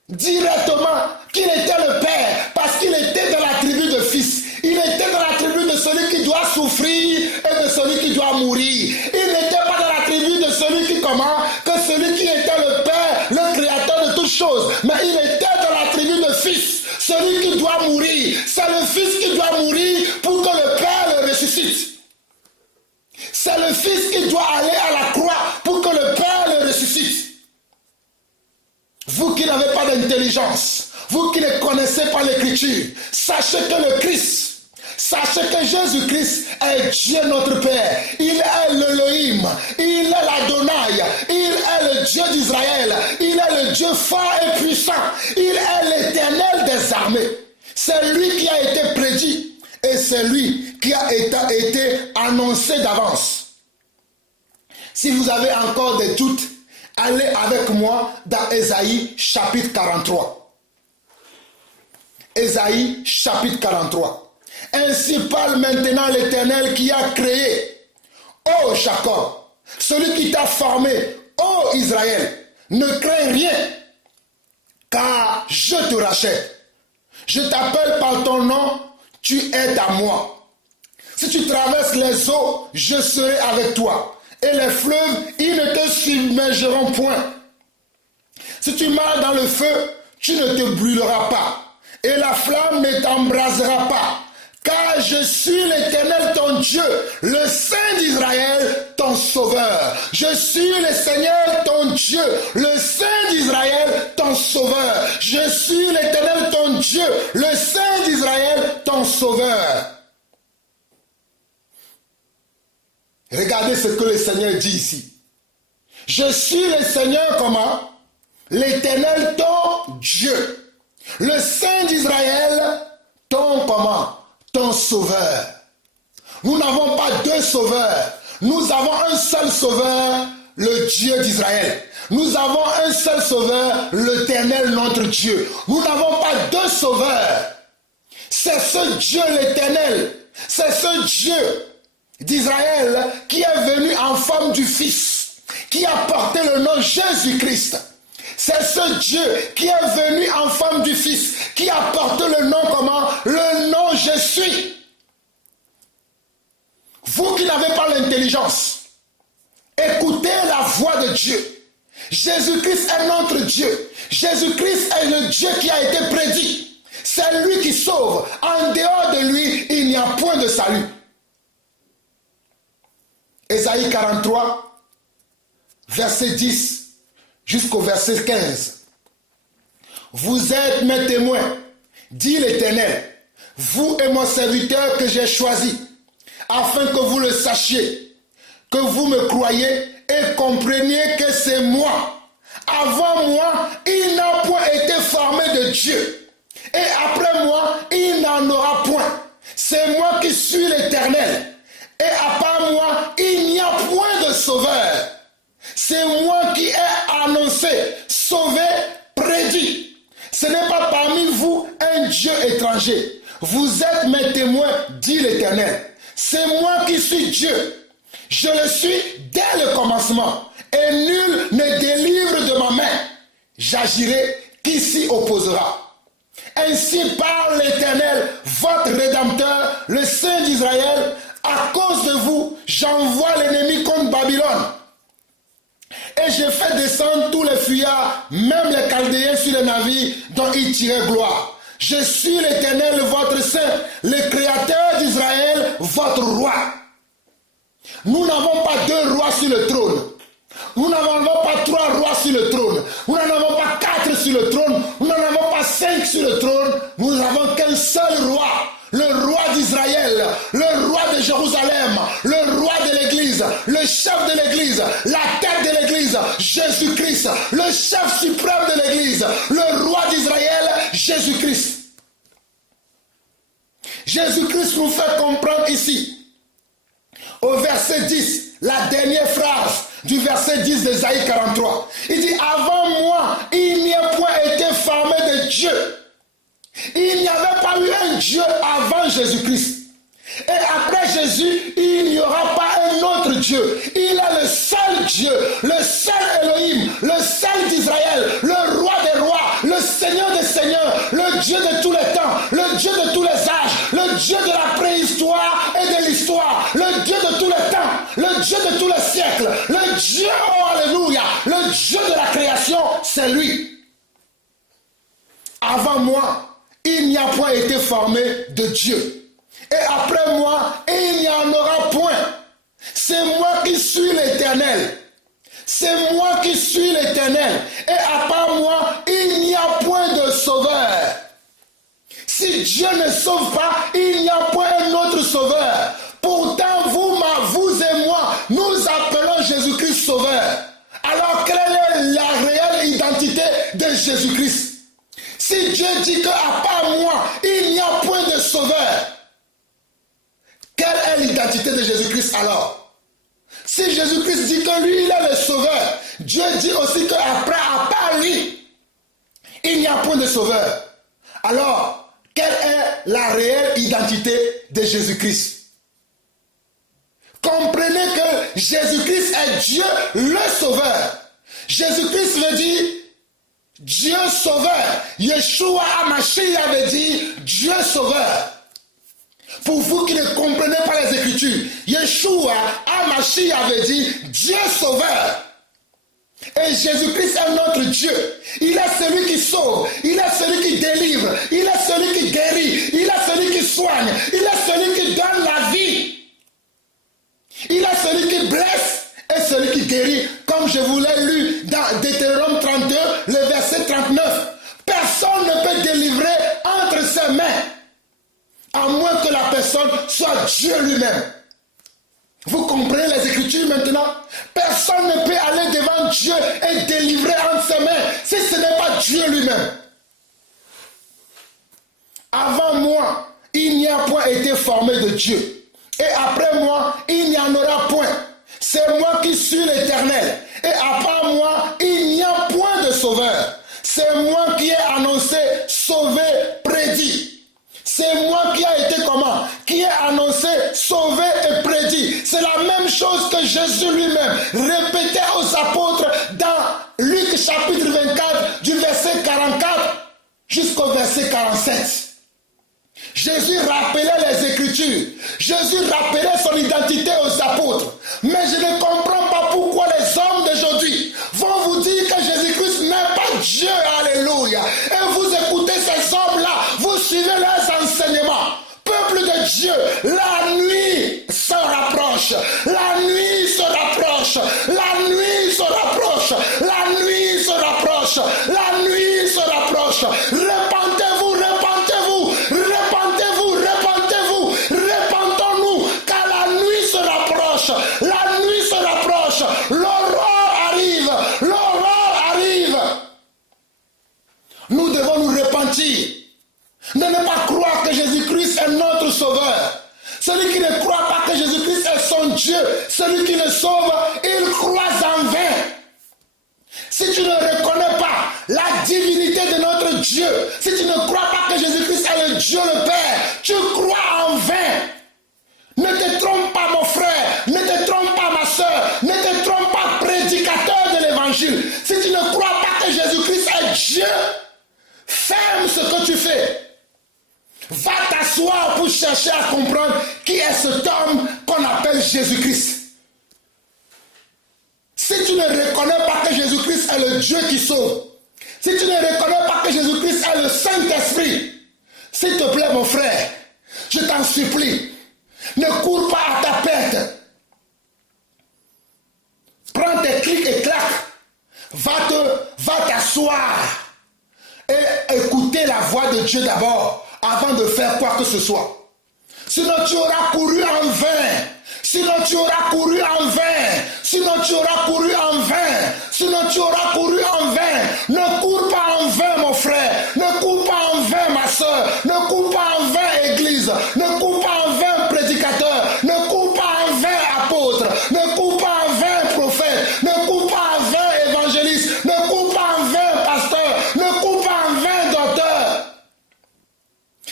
directement qu'il était le Père, parce qu'il était dans la tribu de Fils. Il était dans la tribu de celui qui doit souffrir et de celui qui doit mourir. Il n'était pas dans la tribu de celui qui comment? Que celui qui était le Père, le Créateur de toutes choses. Mais il était dans la tribu de Fils, celui qui doit mourir. C'est le Fils qui doit mourir pour que le Père le ressuscite. C'est le Fils qui doit aller à la croix pour que le Père le ressuscite. Vous qui n'avez pas d'intelligence, vous qui ne connaissez pas l'Écriture, sachez que le Christ, sachez que Jésus-Christ est Dieu notre Père. Il est l'Elohim, il est l'Adonai, il est le Dieu d'Israël, il est le Dieu fort et puissant, il est l'Éternel des armées. C'est lui qui a été prédit et c'est lui qui a été annoncé d'avance. Si vous avez encore des doutes, allez avec moi dans Ésaïe chapitre 43. Ésaïe chapitre 43. Ainsi parle maintenant l'Éternel qui a créé, ô Jacob, celui qui t'a formé, ô Israël, ne crains rien, car je te rachète. Je t'appelle par ton nom, tu es à moi. Si tu traverses les eaux, je serai avec toi. Et les fleuves, ils ne te submergeront point. Si tu marches dans le feu, tu ne te brûleras pas. Et la flamme ne t'embrasera pas. Car je suis l'Éternel ton Dieu, le Saint d'Israël, ton Sauveur. Je suis le Seigneur ton Dieu, le Saint d'Israël, ton Sauveur. Je suis l'Éternel ton Dieu, le Saint d'Israël, ton Sauveur. Regardez ce que le Seigneur dit ici. Je suis le Seigneur comment? L'Éternel ton Dieu. Le Saint d'Israël ton comment? Ton Sauveur. Nous n'avons pas deux sauveurs. Nous avons un seul Sauveur, le Dieu d'Israël. Nous avons un seul Sauveur, l'Éternel notre Dieu. Nous n'avons pas deux sauveurs. C'est ce Dieu l'Éternel. C'est ce Dieu d'Israël qui est venu en forme du Fils, qui a porté le nom Jésus-Christ. C'est ce Dieu qui est venu en forme du Fils, qui a porté le nom comment? Le nom je suis. Vous qui n'avez pas l'intelligence, écoutez la voix de Dieu. Jésus-Christ est notre Dieu. Jésus-Christ est le Dieu qui a été prédit. C'est lui qui sauve. En dehors de lui, il n'y a point de salut. Ésaïe 43, verset 10 jusqu'au verset 15. Vous êtes mes témoins, dit l'Éternel, vous et mon serviteur que j'ai choisi, afin que vous le sachiez, que vous me croyez et compreniez que c'est moi. Avant moi, il n'a point été formé de Dieu. Et après moi, il n'en aura point. C'est moi qui suis l'Éternel. Et à part moi, il n'y a point de sauveur. C'est moi qui ai annoncé, sauvé, prédit. Ce n'est pas parmi vous un Dieu étranger. Vous êtes mes témoins, dit l'Éternel. C'est moi qui suis Dieu. Je le suis dès le commencement. Et nul ne délivre de ma main. J'agirai, qui s'y opposera. Ainsi parle l'Éternel, votre Rédempteur, le Saint d'Israël. À cause de vous, j'envoie l'ennemi contre Babylone. Et je fais descendre tous les fuyards, même les Chaldéens sur les navires dont ils tiraient gloire. Je suis l'Éternel, votre Saint, le Créateur d'Israël, votre Roi. Nous n'avons pas deux rois sur le trône. Nous n'avons pas trois rois sur le trône. Nous n'en avons pas quatre sur le trône. Nous n'en avons pas cinq sur le trône. Nous n'avons qu'un seul roi. Le roi d'Israël, le roi de Jérusalem, le roi de l'église, le chef de l'église, la tête de l'église, Jésus-Christ, le chef suprême de l'église, le roi d'Israël, Jésus-Christ. Jésus-Christ nous fait comprendre ici, au verset 10, la dernière phrase du verset 10 d'Ésaïe 43. Il dit, avant moi, il n'y a point été formé de Dieu. Il n'y avait pas eu un Dieu avant Jésus-Christ. Et après Jésus, il n'y aura pas un autre Dieu. Il est le seul Dieu, le seul Elohim, le seul d'Israël, le roi des rois, le Seigneur des seigneurs, le Dieu de tous les temps, le Dieu de tous les âges, le Dieu de la préhistoire et de l'histoire, le Dieu de tous les temps, le Dieu de tous les siècles, le Dieu, oh alléluia, le Dieu de la création, c'est lui. Avant moi, il n'y a point été formé de Dieu. Et après moi, il n'y en aura point. C'est moi qui suis l'Éternel. C'est moi qui suis l'Éternel. Et à part moi, il n'y a point de sauveur. Si Dieu ne sauve pas, il n'y a point un autre sauveur. Pourtant, vous et moi, nous appelons Jésus-Christ sauveur. Alors, quelle est la réelle identité de Jésus-Christ? Si Dieu dit qu'à part moi, il n'y a point de sauveur, quelle est l'identité de Jésus-Christ alors? Si Jésus-Christ dit que lui, il est le sauveur, Dieu dit aussi qu'après, à part lui, il n'y a point de sauveur. Alors, quelle est la réelle identité de Jésus-Christ? Comprenez que Jésus-Christ est Dieu le sauveur. Jésus-Christ veut dire Dieu sauveur. Yeshua HaMashiach veut dire Dieu sauveur. Pour vous qui ne comprenez pas les Écritures, Yeshua HaMashiach veut dire Dieu sauveur. Et Jésus-Christ est notre Dieu. Il est celui qui sauve, il est celui qui délivre, il est celui qui guérit, il est celui qui soigne, il est celui qui donne la vie. Il est celui qui blesse et celui qui guérit, comme je vous l'ai lu dans Deutéronome 32, le verset 39. Personne ne peut délivrer entre ses mains, à moins que la personne soit Dieu lui-même. Vous comprenez les Écritures maintenant? Personne ne peut aller devant Dieu et délivrer entre ses mains si ce n'est pas Dieu lui-même. Avant moi, il n'y a point été formé de Dieu. Et après moi, il n'y en aura point. C'est moi qui suis l'Éternel. Et à part moi, il n'y a point de sauveur. C'est moi qui ai annoncé, sauvé, prédit. C'est moi qui a été comment? Qui ai annoncé, sauvé et prédit. C'est la même chose que Jésus lui-même répétait aux apôtres dans Luc chapitre 24 du verset 44 jusqu'au verset 47. Jésus rappelait les Écritures. Jésus rappelait son identité aux apôtres. Mais je ne comprends pas pourquoi les hommes d'aujourd'hui vont vous dire rapproche. La nuit se rapproche. Repentez-vous, repentez-vous, repentez-vous, repentez-vous, repentons-nous, car la nuit se rapproche. La nuit se rapproche. L'aurore arrive. L'aurore arrive. Nous devons nous repentir. De ne pas croire que Jésus-Christ est notre sauveur. Celui qui ne croit pas que Jésus-Christ est son Dieu, celui qui le sauve, il croit en vain. Si tu ne reconnais pas la divinité de notre Dieu, si tu ne crois pas que Jésus-Christ est le Dieu le Père, tu crois en vain. Ne te trompe pas mon frère, ne te trompe pas ma soeur, ne te trompe pas prédicateur de l'évangile. Si tu ne crois pas que Jésus-Christ est Dieu, ferme ce que tu fais. Va t'asseoir pour chercher à comprendre qui est cet homme qu'on appelle Jésus-Christ. Si tu ne reconnais pas que Jésus-Christ est le Dieu qui sauve, si tu ne reconnais pas que Jésus-Christ est le Saint-Esprit, s'il te plaît mon frère, je t'en supplie, ne cours pas à ta perte. Prends tes clics et claques, va t'asseoir et écouter la voix de Dieu d'abord avant de faire quoi que ce soit. Sinon tu auras couru en vain. Sinon tu auras couru en vain. Sinon tu auras couru en vain. Sinon tu auras couru en vain. Ne cours pas en vain mon frère. Ne cours pas en vain ma soeur. Ne cours pas en vain église. Ne cours pas en vain prédicateur. Ne cours pas en vain apôtre. Ne cours pas en vain prophète. Ne cours pas en vain évangéliste. Ne cours pas en vain pasteur. Ne cours pas en vain docteur.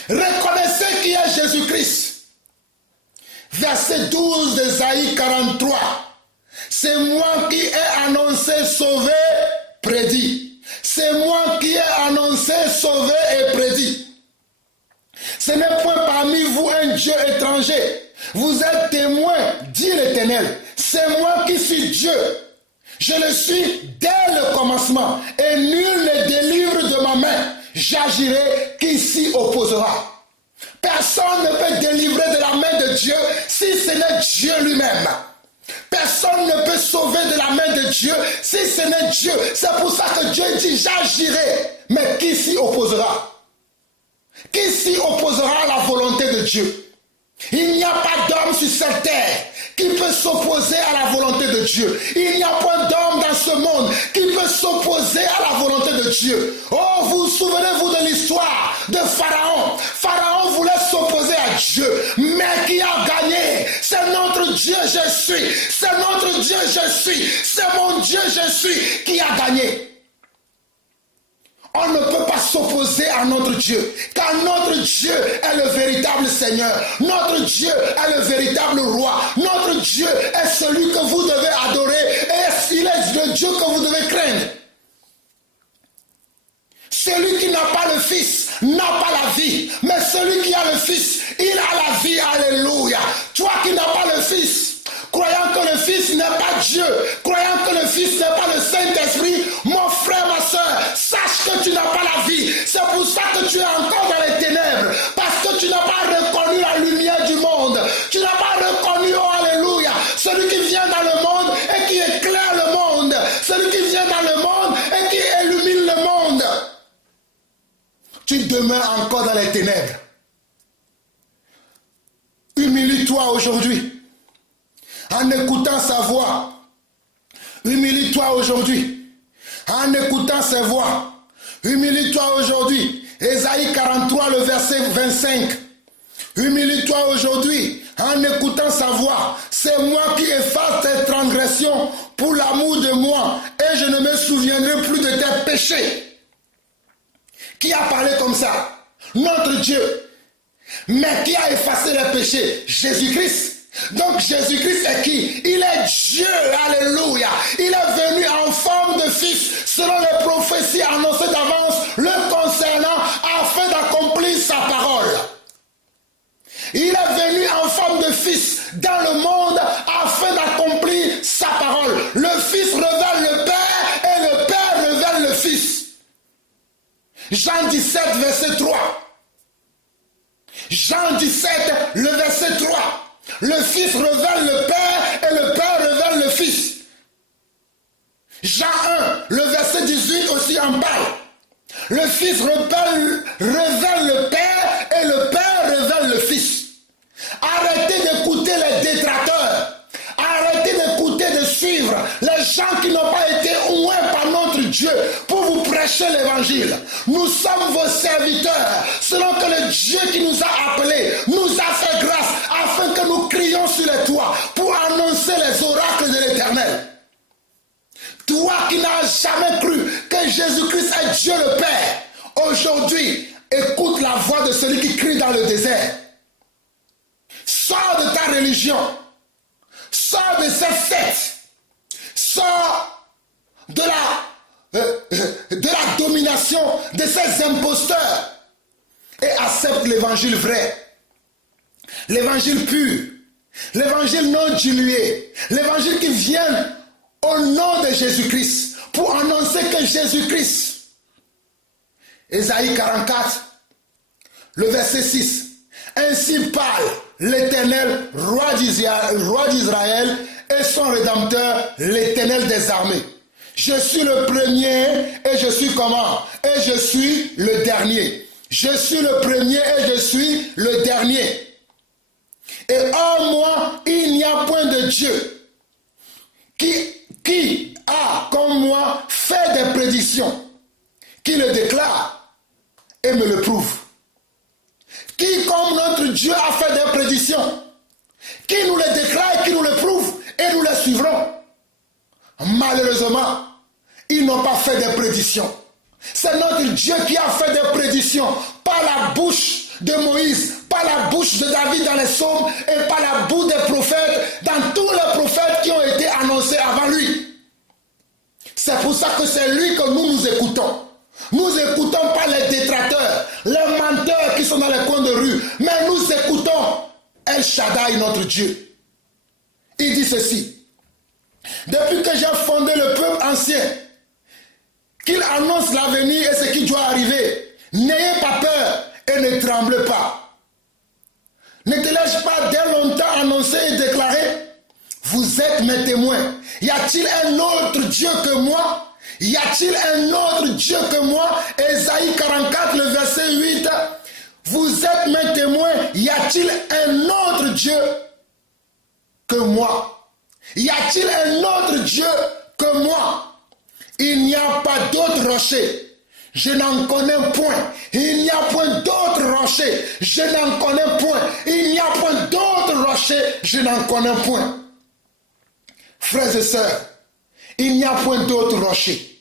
Reconnaissez qui est Jésus-Christ. Verset 12 d'Ésaïe 43. C'est moi qui ai annoncé, sauvé, prédit. C'est moi qui ai annoncé, sauvé et prédit. Ce n'est point parmi vous un Dieu étranger. Vous êtes témoins, dit l'Éternel. C'est moi qui suis Dieu. Je le suis dès le commencement. Et nul ne délivre de ma main. J'agirai, qui s'y opposera. Personne ne peut délivrer de la main de Dieu si ce n'est Dieu lui-même. Personne ne peut sauver de la main de Dieu si ce n'est Dieu. C'est pour ça que Dieu dit j'agirai. Mais qui s'y opposera? Qui s'y opposera à la volonté de Dieu? Il n'y a pas d'homme sur cette terre qui peut s'opposer à la volonté de Dieu. Il n'y a point d'homme dans ce monde qui peut s'opposer à la volonté de Dieu. Oh, vous souvenez-vous de l'histoire de Pharaon? Pharaon voulait s'opposer à Dieu, mais qui a gagné? C'est notre Dieu, je suis. C'est notre Dieu, je suis. C'est mon Dieu, je suis, qui a gagné. On ne peut pas s'opposer à notre Dieu, car notre Dieu est le véritable Seigneur. Notre Dieu est le véritable roi. Notre Dieu est celui que vous devez adorer et il est le Dieu que vous devez craindre. Celui qui n'a pas le Fils n'a pas la vie, mais celui qui a le Fils, il a la vie. Alléluia. Toi qui n'as pas le Fils, croyant que le Fils n'est pas Dieu, croyant que le Fils n'est pas le Saint-Esprit, mon frère, ma soeur, sache que tu n'as pas la vie. C'est pour ça que tu es encore dans les ténèbres, parce que tu n'as pas reconnu la lumière du monde. Tu n'as pas reconnu, oh alléluia, celui qui vient dans le monde et qui éclaire le monde, celui qui vient dans le monde et qui illumine le monde. Tu demeures encore dans les ténèbres. Humilie-toi aujourd'hui. En écoutant sa voix, humilie-toi aujourd'hui. En écoutant sa voix, humilie-toi aujourd'hui. Ésaïe 43, le verset 25. Humilie-toi aujourd'hui en écoutant sa voix. C'est moi qui efface tes transgressions pour l'amour de moi et je ne me souviendrai plus de tes péchés. Qui a parlé comme ça? Notre Dieu. Mais qui a effacé les péchés? Jésus-Christ. Donc Jésus-Christ est qui? Il est Dieu, alléluia. Il est venu en forme de fils selon les prophéties annoncées d'avance le concernant afin d'accomplir sa parole. Il est venu en forme de fils dans le monde afin d'accomplir sa parole. Le Fils révèle le Père et le Père révèle le Fils. Jean 17, verset 3. Jean 17, le verset 3. Le Fils révèle le Père et le Père révèle le Fils. Jean 1, le verset verset 18 aussi en parle. Le Fils révèle le Père et le Père révèle le Fils. Arrêtez d'écouter les détracteurs. Arrêtez d'écouter, de suivre les gens qui n'ont pas été ouïs par notre Dieu pour vous prêcher l'évangile. Nous sommes vos serviteurs, selon que le Dieu qui nous a appelés nous a fait grâce afin que nous crions sur les toits pour annoncer les oracles de l'Éternel. Toi qui n'as jamais cru que Jésus-Christ est Dieu le Père, aujourd'hui, écoute la voix de celui qui crie dans le désert. Sors de ta religion. Sors de ces fêtes. Sors de la domination de ces imposteurs et accepte l'évangile vrai. L'évangile pur. L'évangile non dilué. L'évangile qui vient au nom de Jésus-Christ pour annoncer que Jésus-Christ. Ésaïe 44, le verset 6. Ainsi parle l'Éternel, roi d'Israël, et son Rédempteur, l'Éternel des armées. Je suis le premier et je suis comment? Et je suis le dernier. Je suis le premier et je suis le dernier. Et en moi, il n'y a point de Dieu qui a, comme moi, fait des prédictions, qui le déclare et me le prouve. Qui, comme notre Dieu, a fait des prédictions, qui nous les déclare, qui nous les prouve, et nous les suivrons. Malheureusement, ils n'ont pas fait des prédictions. C'est notre Dieu qui a fait des prédictions par la bouche de Moïse, par la bouche de David dans les psaumes, et par la bouche des prophètes, dans tous les prophètes qui ont été annoncés avant lui. C'est pour ça que c'est lui que nous écoutons. Nous n'écoutons pas les détracteurs, les menteurs qui sont dans les coins de rue, mais nous écoutons El Shaddai, notre Dieu. Il dit ceci: depuis que j'ai fondé le peuple ancien, qu'il annonce l'avenir et ce qui doit arriver, n'ayez pas peur et ne tremblez pas. Ne te laisse pas dès longtemps annoncer et déclarer: vous êtes mes témoins. Y a-t-il un autre Dieu que moi? Y a-t-il un autre Dieu que moi? Ésaïe 44, le verset 8. Vous êtes mes témoins. Y a-t-il un autre Dieu que moi? Y a-t-il un autre Dieu que moi? Il n'y a pas d'autre rocher. Je n'en connais point. Il n'y a point d'autre rocher. Je n'en connais point. Il n'y a point d'autre rocher. Je n'en connais point. Frères et sœurs, il n'y a point d'autre rocher.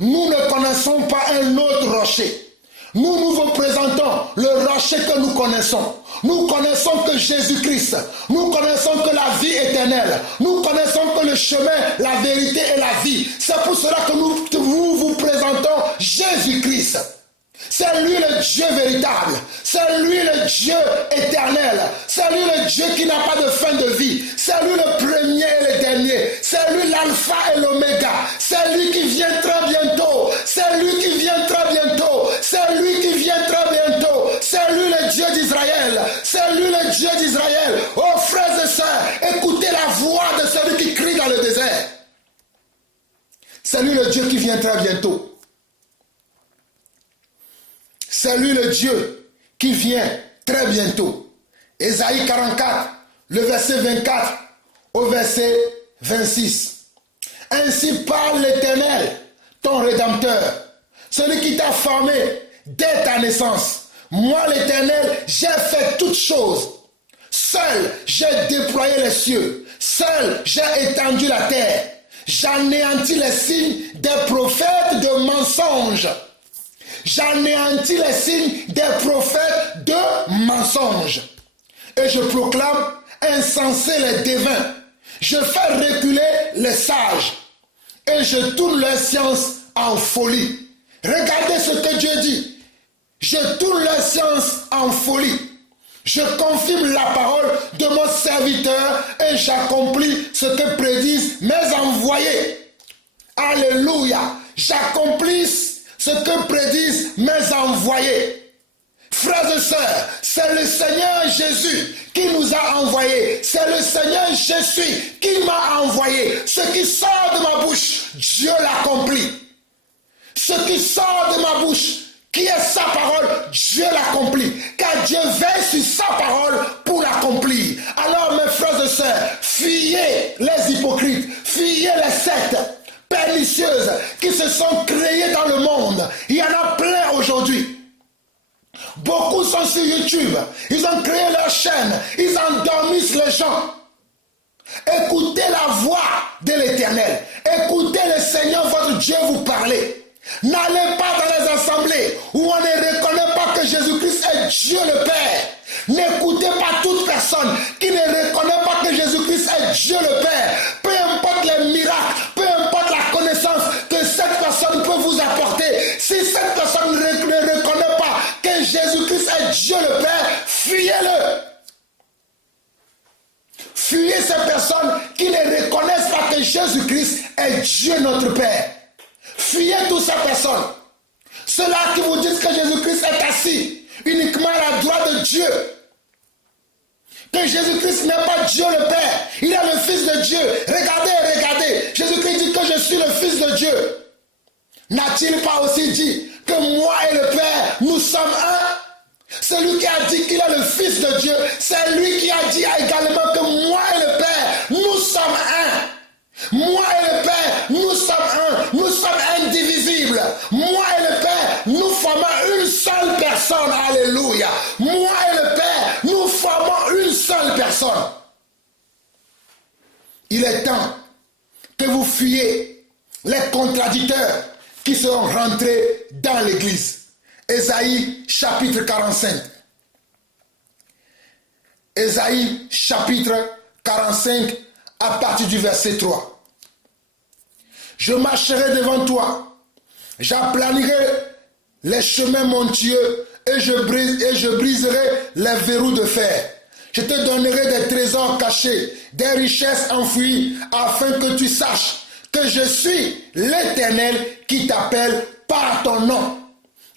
Nous ne connaissons pas un autre rocher. Nous vous présentons le rocher que nous connaissons. Nous connaissons que Jésus-Christ. Nous connaissons que la vie éternelle. Nous connaissons que le chemin, la vérité et la vie. C'est pour cela que nous vous présentons Jésus-Christ. C'est lui le Dieu véritable. C'est lui le Dieu éternel. C'est lui le Dieu qui n'a pas de fin de vie. C'est lui le premier et le dernier. C'est lui l'alpha et l'oméga. C'est lui qui vient très bientôt. C'est lui qui vient très bientôt. C'est lui qui vient très bientôt. C'est lui le Dieu d'Israël. C'est lui le Dieu d'Israël. Oh frères et sœurs, écoutez la voix de celui qui crie dans le désert. C'est lui le Dieu qui vient très bientôt. C'est lui le Dieu qui vient très bientôt. Ésaïe 44, le verset 24 au verset 26. Ainsi parle l'Éternel, ton Rédempteur, celui qui t'a formé dès ta naissance. Moi l'Éternel, j'ai fait toutes choses. Seul j'ai déployé les cieux. Seul j'ai étendu la terre. J'anéantis les signes des prophètes de mensonges. J'anéantis les signes des prophètes de mensonges. Et je proclame insensés les devins. Je fais reculer les sages. Et je tourne leur science en folie. Regardez ce que Dieu dit. Je tourne leur science en folie. Je confirme la parole de mon serviteur et j'accomplis ce que prédisent mes envoyés. Alléluia. J'accomplis ce que prédisent mes envoyés. Frères et sœurs, c'est le Seigneur Jésus qui nous a envoyés. C'est le Seigneur Jésus qui m'a envoyé. Ce qui sort de ma bouche, Dieu l'accomplit. sa parole pour l'accomplir. Alors mes frères et sœurs, fuyez les hypocrites, fuyez les sectes pernicieuses qui se sont créées dans le monde. Il y en a plein aujourd'hui. Beaucoup sont sur YouTube, ils ont créé leur chaîne, ils endormissent les gens. Écoutez la voix de l'Éternel, écoutez le Seigneur votre Dieu vous parler. N'allez pas dans les assemblées où on ne reconnaît pas que Jésus-Christ est Dieu le Père. N'écoutez pas toute personne qui ne reconnaît pas que Jésus-Christ est Dieu le Père. Peu importe les miracles, peu importe la connaissance que cette personne peut vous apporter. Si cette personne ne reconnaît pas que Jésus-Christ est Dieu le Père, fuyez-le. Fuyez ces personnes qui ne reconnaissent pas que Jésus-Christ est Dieu notre Père. Fuyez toutes ces personnes. Ceux-là qui vous disent que Jésus-Christ est assis uniquement à la droite de Dieu. Que Jésus-Christ n'est pas Dieu le Père. Il est le Fils de Dieu. Regardez, regardez. Jésus-Christ dit que je suis le Fils de Dieu. N'a-t-il pas aussi dit que moi et le Père, nous sommes un? Celui qui a dit qu'il est le Fils de Dieu, c'est lui qui a dit également que moi et le Père, nous sommes un. Moi et le Père, nous sommes un, nous sommes indivisibles. Moi et le Père, nous formons une seule personne. Alléluia. Moi et le Père, nous formons une seule personne. Il est temps que vous fuyiez les contradicteurs qui seront rentrés dans l'église. Ésaïe chapitre 45. Ésaïe chapitre 45 à partir du verset 3. Je marcherai devant toi, j'aplanirai les chemins montueux et je briserai les verrous de fer. Je te donnerai des trésors cachés, des richesses enfouies, afin que tu saches que je suis l'Éternel qui t'appelle par ton nom.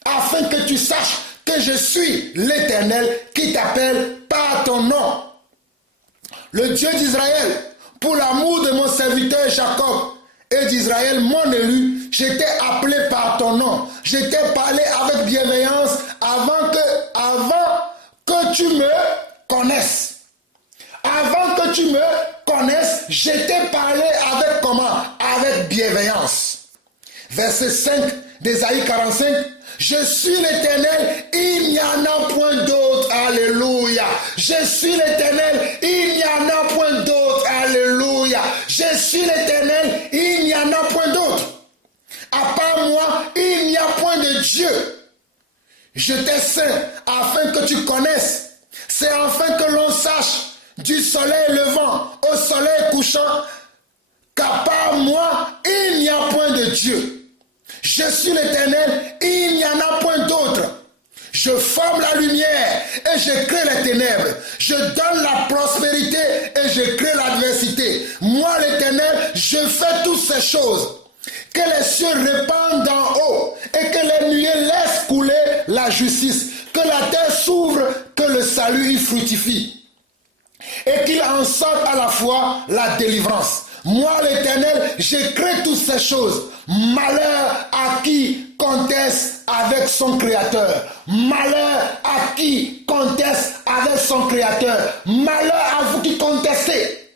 Afin que tu saches que je suis l'Éternel qui t'appelle par ton nom. Le Dieu d'Israël, pour l'amour de mon serviteur Jacob et d'Israël, mon élu, je t'ai appelé par ton nom. Je t'ai parlé avec bienveillance avant que tu me connaisses. Avant que tu me connaisses, je t'ai parlé avec comment? Avec bienveillance. Verset 5 d'Ésaïe 45. Je suis l'Éternel, il n'y en a point d'autre. Alléluia. Je suis l'Éternel, il n'y en a point d'autre. Alléluia. Je suis l'Éternel, il n'y en a point d'autre. À part moi, il n'y a point de Dieu. Je t'ai saint afin que tu connaisses. C'est afin que l'on sache du soleil levant au soleil couchant qu'à part moi, il n'y a point de Dieu. Je suis l'Éternel, il n'y en a point d'autre. Je forme la lumière et je crée les ténèbres. Je donne la prospérité et je crée l'adversité. Moi l'Éternel, je fais toutes ces choses. Que les cieux répandent d'en haut et que les nuées laissent couler la justice. Que la terre s'ouvre, que le salut y fructifie. Et qu'il en sorte à la fois la délivrance. Moi l'Éternel, je crée toutes ces choses. Malheur à qui conteste avec son Créateur. Malheur à qui conteste avec son Créateur. Malheur à vous qui contestez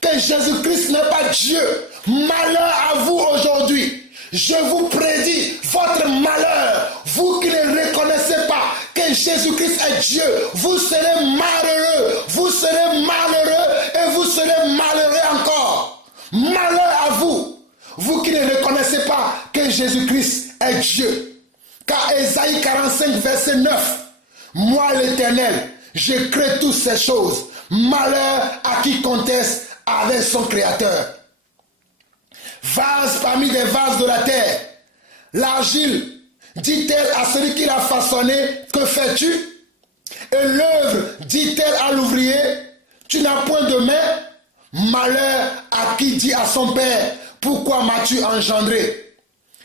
que Jésus-Christ n'est pas Dieu. Malheur à vous aujourd'hui. Je vous prédis votre malheur. Vous qui ne reconnaissez pas que Jésus-Christ est Dieu, vous serez malheureux. Vous serez malheureux et vous serez malheureux encore. Malheur à vous, vous qui ne reconnaissez pas que Jésus-Christ est Dieu. Car Ésaïe 45 verset 9, moi l'Éternel, je crée toutes ces choses. Malheur à qui conteste avec son Créateur. Vase parmi des vases de la terre. L'argile dit-elle à celui qui l'a façonné, que fais-tu? Et l'œuvre dit-elle à l'ouvrier, tu n'as point de main? Malheur à qui dit à son père, pourquoi m'as-tu engendré?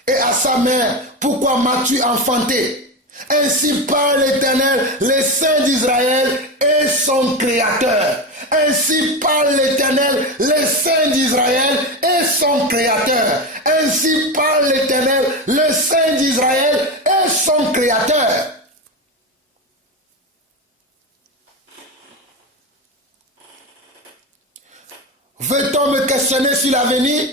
Et à sa mère, pourquoi m'as-tu enfanté? Ainsi parle l'Éternel, le Saint d'Israël et son Créateur. Ainsi parle l'Éternel, le Saint d'Israël et son Créateur. Ainsi parle l'Éternel, le Saint d'Israël et son Créateur. questionner sur l'avenir,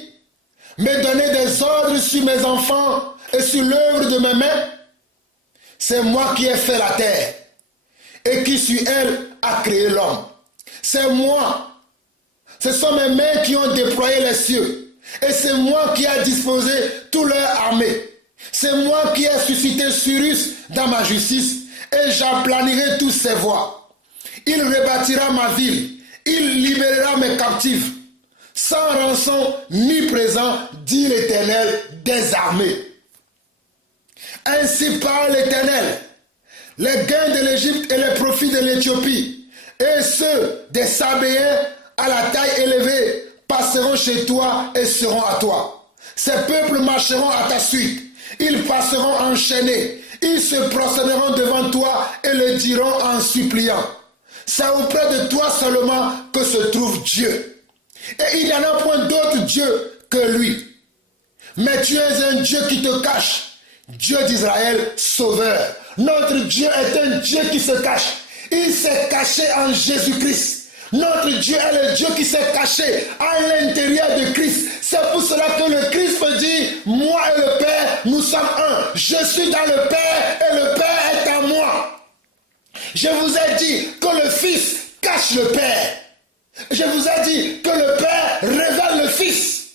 me donner des ordres sur mes enfants et sur l'œuvre de mes mains. C'est moi qui ai fait la terre et qui sur elle a créé l'homme. C'est moi. Ce sont mes mains qui ont déployé les cieux. Et c'est moi qui ai disposé toute leur armée. C'est moi qui ai suscité Cyrus dans ma justice et j'aplanirai toutes ses voies. Il rebâtira ma ville. Il libérera mes captifs. Sans rançon ni présent, dit l'Éternel des armées. Ainsi parle l'Éternel. Les gains de l'Égypte et les profits de l'Éthiopie et ceux des Sabéens à la taille élevée passeront chez toi et seront à toi. Ces peuples marcheront à ta suite. Ils passeront enchaînés. Ils se prosterneront devant toi et le diront en suppliant. C'est auprès de toi seulement que se trouve Dieu. Et il n'y en a point d'autre Dieu que lui. Mais tu es un Dieu qui te cache. Dieu d'Israël, sauveur. Notre Dieu est un Dieu qui se cache. Il s'est caché en Jésus-Christ. Notre Dieu est le Dieu qui s'est caché à l'intérieur de Christ. C'est pour cela que le Christ peut dire, moi et le Père, nous sommes un. Je suis dans le Père et le Père est en moi. Je vous ai dit que le Fils cache le Père. Je vous ai dit que le Père révèle le Fils.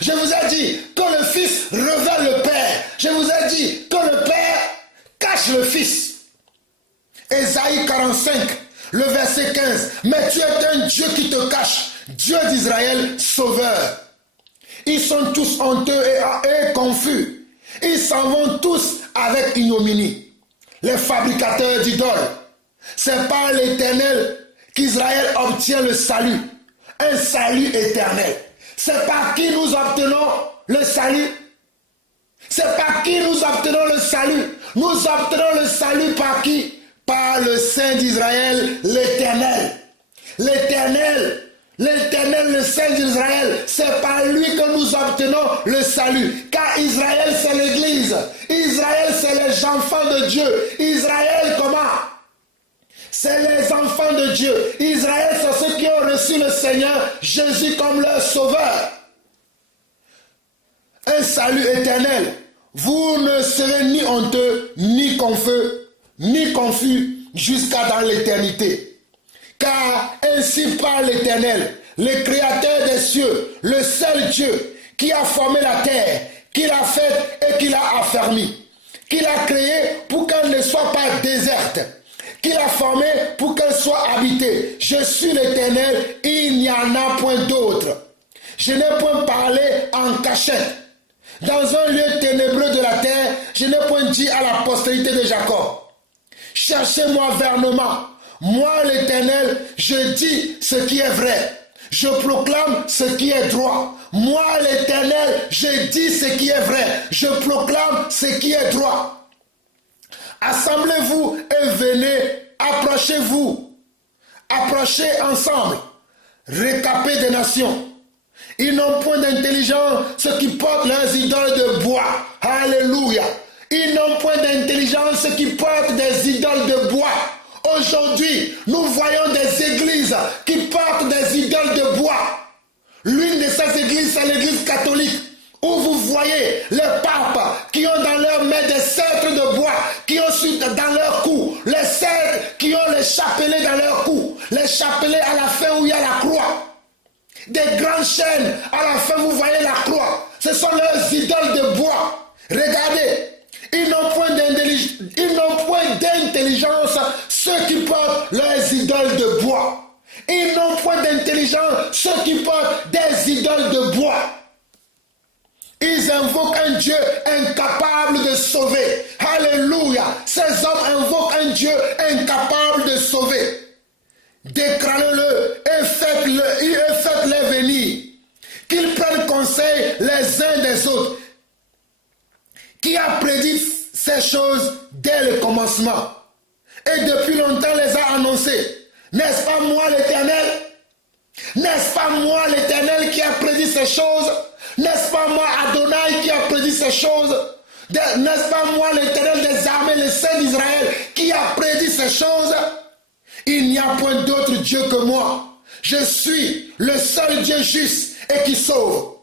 Je vous ai dit que le Fils révèle le Père. Je vous ai dit que le Père cache le Fils. Ésaïe 45, le verset 15. Mais tu es un Dieu qui te cache, Dieu d'Israël, sauveur. Ils sont tous honteux et confus. Ils s'en vont tous avec ignominie. Les fabricateurs d'idoles. C'est par l'Éternel qu'Israël obtient le salut. Un salut éternel. C'est par qui nous obtenons le salut. C'est par qui nous obtenons le salut. Nous obtenons le salut par qui? Par le Saint d'Israël, l'Éternel. L'Éternel, le Saint d'Israël, c'est par lui que nous obtenons le salut. Car Israël, c'est l'Église. Israël, c'est les enfants de Dieu. Israël, comment? C'est les enfants de Dieu. Israël, c'est ceux qui ont reçu le Seigneur Jésus comme leur sauveur. Un salut éternel. Vous ne serez ni honteux, ni confus jusqu'à dans l'éternité. Car ainsi parle l'Éternel, le créateur des cieux, le seul Dieu qui a formé la terre, qui l'a faite et qui l'a affermie, qui l'a créée pour qu'elle ne soit pas déserte, qui l'a formée pour qu'elle soit habitée. Je suis l'Éternel, il n'y en a point d'autre. Je n'ai point parlé en cachette. Dans un lieu ténébreux de la terre, je n'ai point dit à la postérité de Jacob. Cherchez-moi vernement. Moi, l'Éternel, je dis ce qui est vrai. Je proclame ce qui est droit. Moi, l'Éternel, je dis ce qui est vrai. Je proclame ce qui est droit. Assemblez-vous et venez, approchez-vous. Approchez ensemble. Récapez des nations. Ils n'ont point d'intelligence, ceux qui portent leurs idoles de bois. Alléluia. Ils n'ont point d'intelligence, ceux qui portent des idoles de bois. Aujourd'hui, nous voyons des églises qui portent des idoles de bois. L'une de ces églises, c'est l'église catholique, où vous voyez les papes qui ont dans leurs mains des cèdres de bois, qui ont dans leur cou, les cèdres qui ont les chapelets dans leur cou, les chapelets à la fin où il y a la croix. Des grandes chaînes, à la fin vous voyez la croix. Ce sont leurs idoles de bois. Regardez, ils n'ont point d'intelligence, ceux qui portent leurs idoles de bois. Ils n'ont point d'intelligence, ceux qui portent des idoles de bois. Ils invoquent un Dieu incapable de sauver. Alléluia. Ces hommes invoquent un Dieu incapable de sauver. Déclarez-le et faites-les venir. Qu'ils prennent conseil les uns des autres. Qui a prédit ces choses dès le commencement et depuis longtemps les a annoncées. N'est-ce pas moi l'Éternel? N'est-ce pas moi l'Éternel qui a prédit ces choses? N'est-ce pas moi Adonai qui a prédit ces choses? N'est-ce pas moi l'Éternel des armées, le Saint d'Israël qui a prédit ces choses? Il n'y a point d'autre Dieu que moi. Je suis le seul Dieu juste et qui sauve.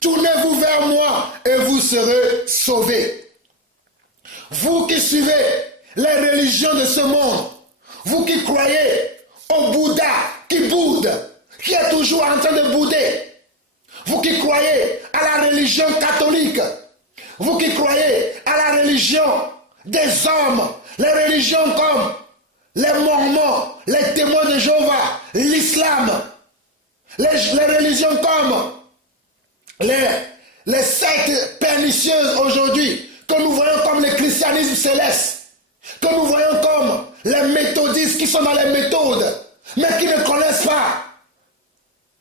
Tournez-vous vers moi et vous serez sauvés. Vous qui suivez les religions de ce monde, vous qui croyez au Bouddha qui boude, qui est toujours en train de bouder, vous qui croyez à la religion catholique, vous qui croyez à la religion des hommes, les religions comme les Mormons, les témoins de Jéhovah, l'islam, les religions comme les sectes pernicieuses aujourd'hui, que nous voyons comme le christianisme céleste, que nous voyons comme les méthodistes qui sont dans les méthodes, mais qui ne connaissent pas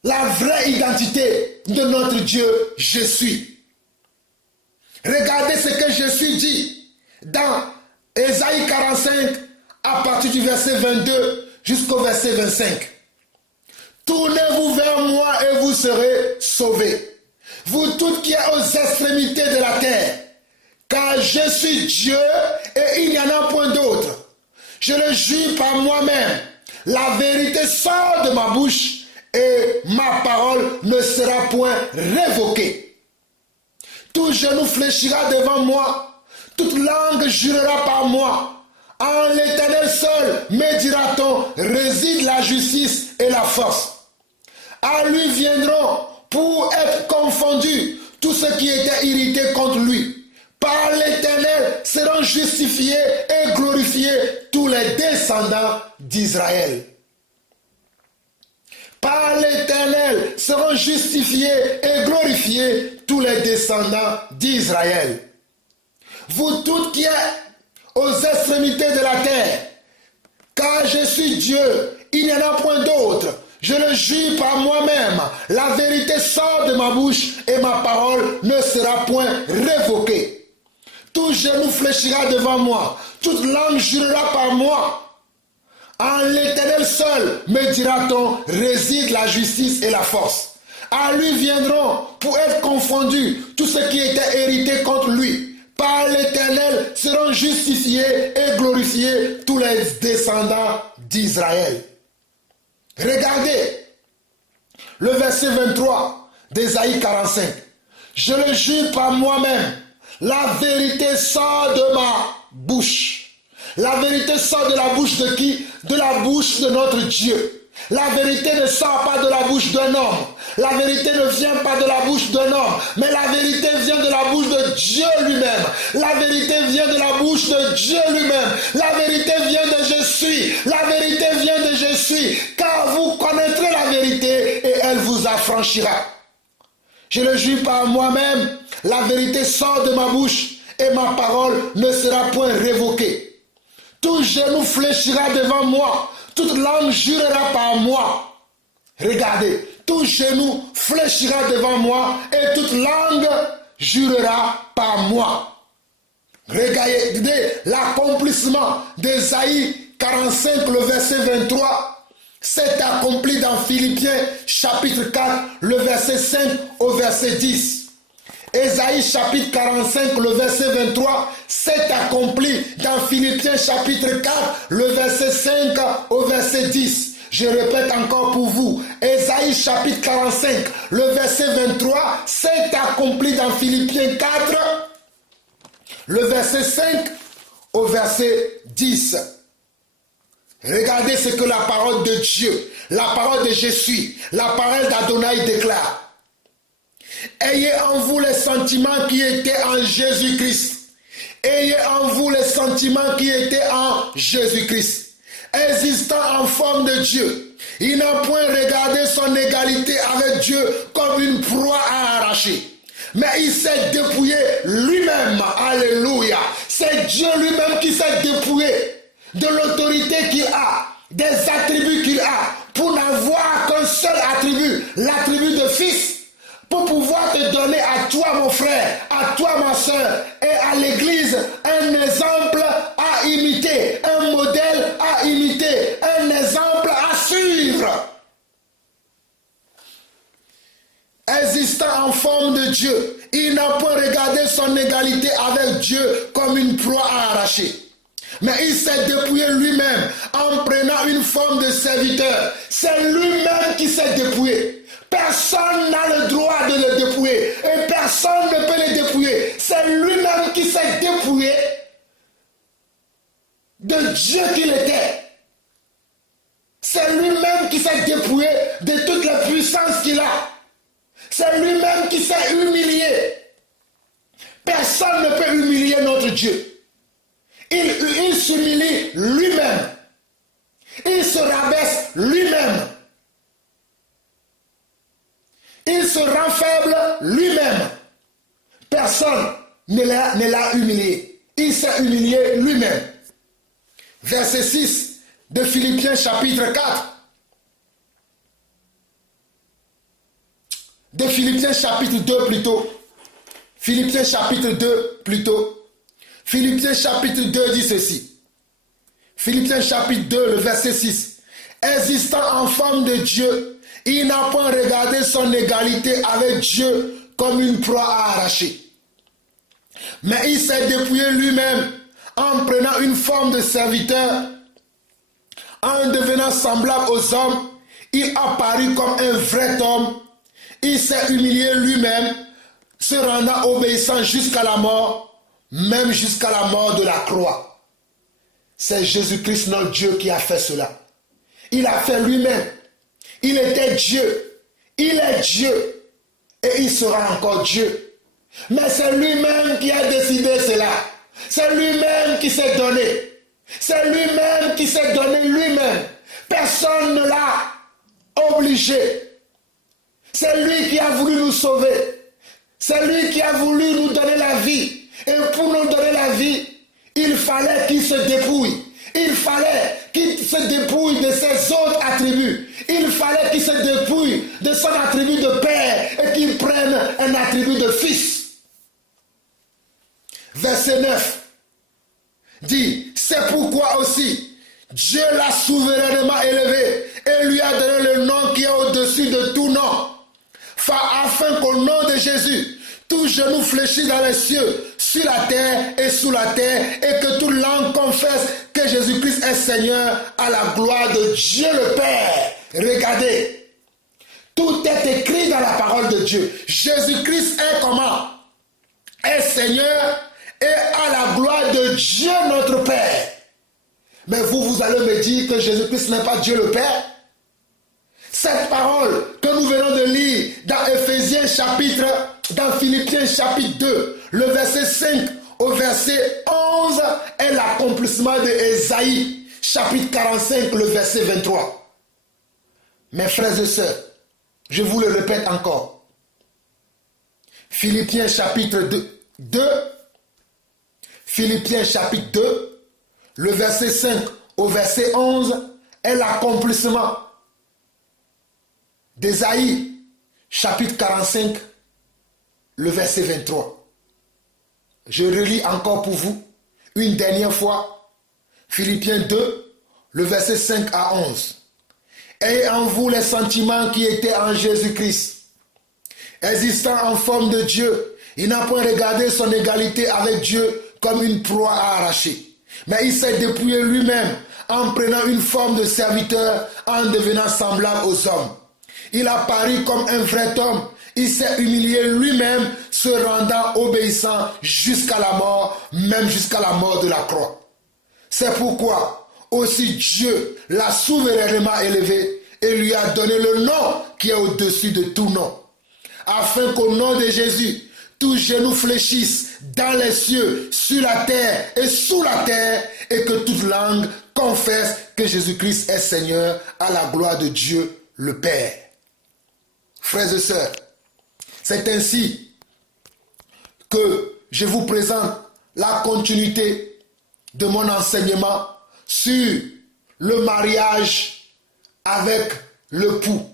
la vraie identité de notre Dieu, je suis. Regardez ce que Jésus dit dans Ésaïe 45, à partir du verset 22 jusqu'au verset 25. Tournez-vous vers moi et vous serez sauvés. Vous toutes qui êtes aux extrémités de la terre, car je suis Dieu et il n'y en a point d'autre. Je le jure par moi-même, la vérité sort de ma bouche et ma parole ne sera point révoquée. Tout genou fléchira devant moi, toute langue jurera par moi. En l'Éternel seul, me dira-t-on, réside la justice et la force. À lui viendront pour être confondus tous ceux qui étaient irrités contre lui. Par l'Éternel seront justifiés et glorifiés tous les descendants d'Israël. Par l'Éternel seront justifiés et glorifiés tous les descendants d'Israël. Vous toutes qui êtes aux extrémités de la terre, car je suis Dieu, il n'y en a point d'autre. Je le jure par moi-même, la vérité sort de ma bouche et ma parole ne sera point révoquée. Tout genou fléchira devant moi, toute langue jurera par moi. En l'Éternel seul, me dira-t-on, réside la justice et la force. À lui viendront pour être confondus tous ceux qui étaient hérités contre lui. Par l'Éternel seront justifiés et glorifiés tous les descendants d'Israël. Regardez le verset 23 d'Ésaïe 45. Je le jure par moi-même, la vérité sort de ma bouche. La vérité sort de la bouche de qui? De la bouche de notre Dieu. La vérité ne sort pas de la bouche d'un homme. La vérité ne vient pas de la bouche d'un homme, mais la vérité vient de la bouche de Dieu lui-même. La vérité vient de la bouche de Dieu lui-même. La vérité vient de je suis. La vérité vient de je suis. Car vous connaîtrez la vérité et elle vous affranchira. Je le jure par moi-même, la vérité sort de ma bouche et ma parole ne sera point révoquée. Tout genou fléchira devant moi, toute langue jurera par moi. Regardez, tout genou fléchira devant moi et toute langue jurera par moi. Regardez l'accomplissement d'Ésaïe 45, le verset 23. C'est accompli dans Philippiens chapitre 4, le verset 5 au verset 10. Ésaïe chapitre 45, le verset 23, c'est accompli dans Philippiens chapitre 4, le verset 5 au verset 10. Je répète encore pour vous, Ésaïe chapitre 45, le verset 23, c'est accompli dans Philippiens 4, le verset 5 au verset 10. Regardez ce que la parole de Dieu, la parole de Jésus, la parole d'Adonai déclare. Ayez en vous les sentiments qui étaient en Jésus-Christ. Ayez en vous les sentiments qui étaient en Jésus-Christ. Existant en forme de Dieu, il n'a point regardé son égalité avec Dieu comme une proie à arracher. Mais il s'est dépouillé lui-même. Alléluia. C'est Dieu lui-même qui s'est dépouillé de l'autorité qu'il a, des attributs qu'il a, pour n'avoir qu'un seul attribut, l'attribut de fils, pour pouvoir te donner à toi mon frère, à toi ma soeur et à l'église un exemple à imiter, un modèle à imiter, un exemple à suivre. Existant en forme de Dieu, il n'a pas regardé son égalité avec Dieu comme une proie à arracher. Mais il s'est dépouillé lui-même en prenant une forme de serviteur. C'est lui-même qui s'est dépouillé. Personne n'a le droit de le dépouiller. Et personne ne peut le dépouiller. C'est lui-même qui s'est dépouillé de Dieu qu'il était. C'est lui-même qui s'est dépouillé de toute la puissance qu'il a. C'est lui-même qui s'est humilié. Personne ne peut humilier notre Dieu. Il s'humilie lui-même. Il se rabaisse lui-même. Il se rend faible lui-même. Personne ne l'a humilié. Il s'est humilié lui-même. Verset 6 de Philippiens chapitre 4. De Philippiens chapitre 2 plutôt. Philippiens chapitre 2 plutôt. Philippiens chapitre 2 dit ceci. Philippiens chapitre 2, le verset 6. Existant en forme de Dieu, il n'a point regardé son égalité avec Dieu comme une proie à arracher. Mais il s'est dépouillé lui-même en prenant une forme de serviteur, en devenant semblable aux hommes. Il apparut comme un vrai homme. Il s'est humilié lui-même, se rendant obéissant jusqu'à la mort, même jusqu'à la mort de la croix. C'est Jésus-Christ notre Dieu qui a fait cela. Il a fait lui-même. Il était Dieu. Il est Dieu. Et il sera encore Dieu. Mais c'est lui-même qui a décidé cela. C'est lui-même qui s'est donné. C'est lui-même qui s'est donné lui-même. Personne ne l'a obligé. C'est lui qui a voulu nous sauver. C'est lui qui a voulu nous donner la vie. Et pour nous donner la vie, il fallait qu'il se dépouille. Il fallait qu'il se dépouille de ses autres attributs. Il fallait qu'il se dépouille de son attribut de père et qu'il prenne un attribut de fils. Verset 9 dit, c'est pourquoi aussi Dieu l'a souverainement élevé et lui a donné le nom qui est au-dessus de tout nom, afin qu'au nom de Jésus, tout genou fléchisse dans les cieux, sur la terre et sous la terre, et que toute langue confesse que Jésus-Christ est Seigneur, à la gloire de Dieu le Père. Regardez, tout est écrit dans la parole de Dieu. Jésus-Christ est comment? Est Seigneur et à la gloire de Dieu notre Père. Mais vous allez me dire que Jésus-Christ n'est pas Dieu le Père? Cette parole que nous venons de lire dans Éphésiens chapitre, dans Philippiens chapitre 2, le verset 5 au verset 11 est l'accomplissement de Ésaïe chapitre 45, le verset 23. Mes frères et sœurs, je vous le répète encore. Philippiens chapitre 2, Philippiens chapitre 2, le verset 5 au verset 11 est l'accomplissement d'Ésaïe, chapitre 45, le verset 23. Je relis encore pour vous, une dernière fois, Philippiens 2, le verset 5 à 11. Ayez en vous les sentiments qui étaient en Jésus-Christ. Existant en forme de Dieu, il n'a point regardé son égalité avec Dieu comme une proie à arracher. Mais il s'est dépouillé lui-même en prenant une forme de serviteur, en devenant semblable aux hommes. Il a paru comme un vrai homme. Il s'est humilié lui-même, se rendant obéissant jusqu'à la mort, même jusqu'à la mort de la croix. C'est pourquoi aussi Dieu l'a souverainement élevé et lui a donné le nom qui est au-dessus de tout nom, afin qu'au nom de Jésus, tout genou fléchisse dans les cieux, sur la terre et sous la terre, et que toute langue confesse que Jésus-Christ est Seigneur, à la gloire de Dieu le Père. Frères et sœurs, c'est ainsi que je vous présente la continuité de mon enseignement sur le mariage avec l'époux.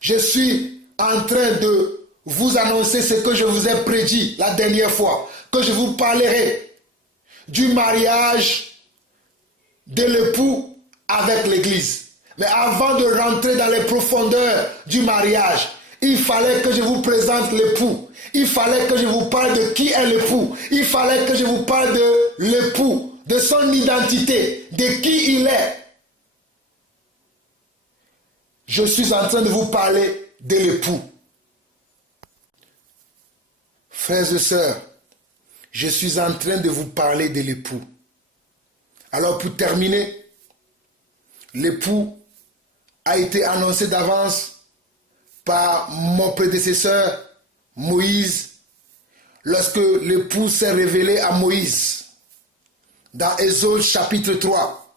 Je suis en train de vous annoncer ce que je vous ai prédit la dernière fois, que je vous parlerai du mariage de l'époux avec l'Église. Mais avant de rentrer dans les profondeurs du mariage, il fallait que je vous présente l'époux. Il fallait que je vous parle de qui est l'époux. Il fallait que je vous parle de l'époux, de son identité, de qui il est. Je suis en train de vous parler de l'époux. Frères et sœurs, je suis en train de vous parler de l'époux. Alors pour terminer, l'époux a été annoncé d'avance par mon prédécesseur Moïse lorsque l'époux s'est révélé à Moïse. Dans Exode chapitre 3,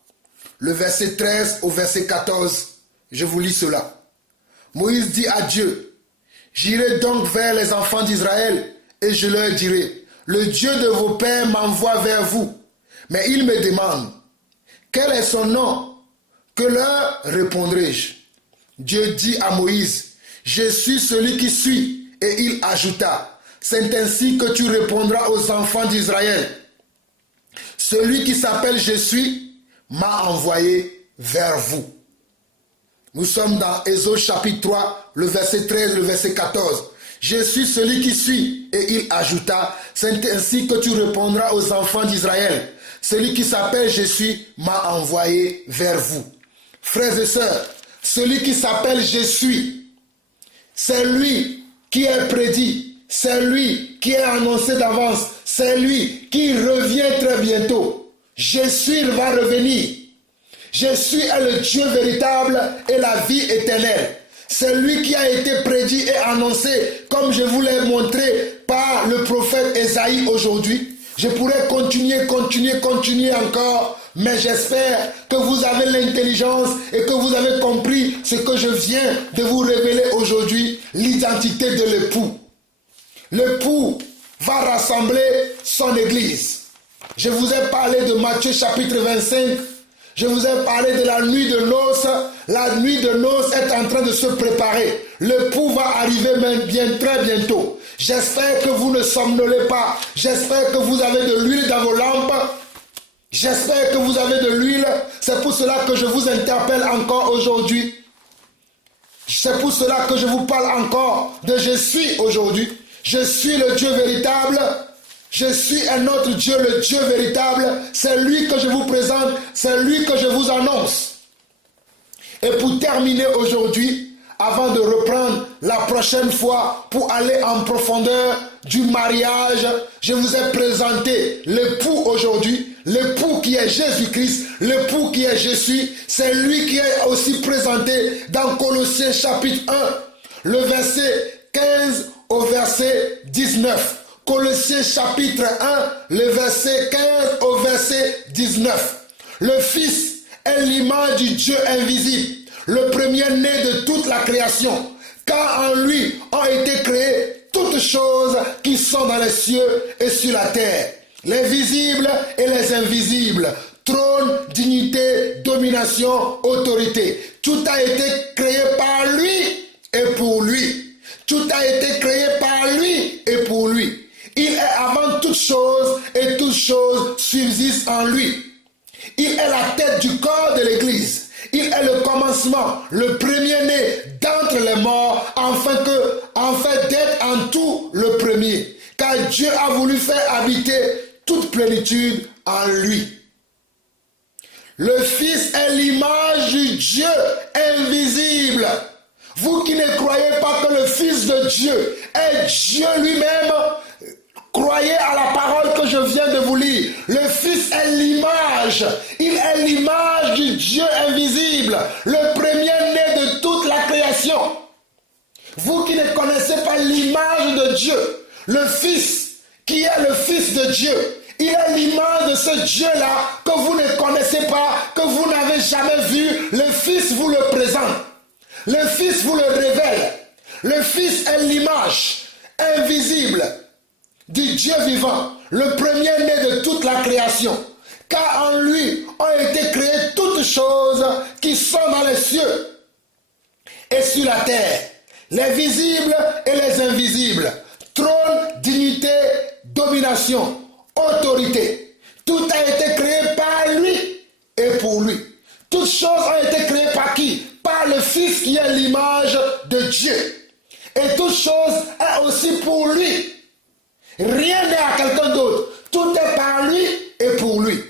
le verset 13 au verset 14, je vous lis cela. Moïse dit à Dieu, « J'irai donc vers les enfants d'Israël et je leur dirai, le Dieu de vos pères m'envoie vers vous. Mais ils me demandent, quel est son nom? Que leur répondrai-je? Dieu dit à Moïse, je suis celui qui suis. Et il ajouta, c'est ainsi que tu répondras aux enfants d'Israël. Celui qui s'appelle je suis m'a envoyé vers vous. Nous sommes dans Exode chapitre 3, le verset 13, le verset 14. Je suis celui qui suis. Et il ajouta, c'est ainsi que tu répondras aux enfants d'Israël. Celui qui s'appelle je suis m'a envoyé vers vous. Frères et sœurs, celui qui s'appelle je suis, c'est lui qui est prédit, c'est lui qui est annoncé d'avance, c'est lui qui revient très bientôt. Je suis va revenir. Je suis le Dieu véritable et la vie éternelle. C'est lui qui a été prédit et annoncé, comme je vous l'ai montré par le prophète Ésaïe aujourd'hui. Je pourrais continuer encore, mais j'espère que vous avez l'intelligence et que vous avez compris ce que je viens de vous révéler aujourd'hui, l'identité de l'époux. L'époux va rassembler son église. Je vous ai parlé de Matthieu chapitre 25. Je vous ai parlé de la nuit de noces. La nuit de noces est en train de se préparer. L'époux va arriver même bien très bientôt. J'espère que vous ne somnolez pas. J'espère que vous avez de l'huile dans vos lampes. J'espère que vous avez de l'huile. C'est pour cela que je vous interpelle encore aujourd'hui. C'est pour cela que je vous parle encore de je suis aujourd'hui. Je suis le Dieu véritable. Je suis un autre Dieu, le Dieu véritable. C'est lui que je vous présente, c'est lui que je vous annonce. Et pour terminer aujourd'hui, avant de reprendre la prochaine fois pour aller en profondeur du mariage, je vous ai présenté l'époux aujourd'hui, l'époux qui est Jésus-Christ, l'époux qui est Jésus. C'est lui qui est aussi présenté dans Colossiens chapitre 1, le verset 15 au verset 19. Colossiens chapitre 1, le verset 15 au verset 19. Le Fils est l'image du Dieu invisible, le premier-né de toute la création, car en lui ont été créées toutes choses qui sont dans les cieux et sur la terre, les visibles et les invisibles, trône, dignité, domination, autorité. Tout a été créé par lui et pour lui. Tout a été créé par lui et pour lui. Il est avant toutes choses et toutes choses subsistent en lui. Il est la tête du corps de l'Église. Il est le commencement, le premier-né d'entre les morts, afin d'être en tout le premier. Car Dieu a voulu faire habiter toute plénitude en lui. Le Fils est l'image du Dieu invisible. Vous qui ne croyez pas que le Fils de Dieu est Dieu lui-même, croyez à la parole que je viens de vous lire. Le Fils est l'image. Il est l'image du Dieu invisible, le premier-né de toute la création. Vous qui ne connaissez pas l'image de Dieu, le Fils qui est le Fils de Dieu, il est l'image de ce Dieu-là que vous ne connaissez pas, que vous n'avez jamais vu. Le Fils vous le présente. Le Fils vous le révèle. Le Fils est l'image invisible du Dieu vivant, le premier-né de toute la création. Car en lui ont été créées toutes choses qui sont dans les cieux et sur la terre, les visibles et les invisibles, trône, dignité, domination, autorité. Tout a été créé par lui et pour lui. Toutes choses ont été créées par qui? Par le Fils qui est l'image de Dieu. Et toutes choses est aussi pour lui. Rien n'est à quelqu'un d'autre. Tout est par lui et pour lui.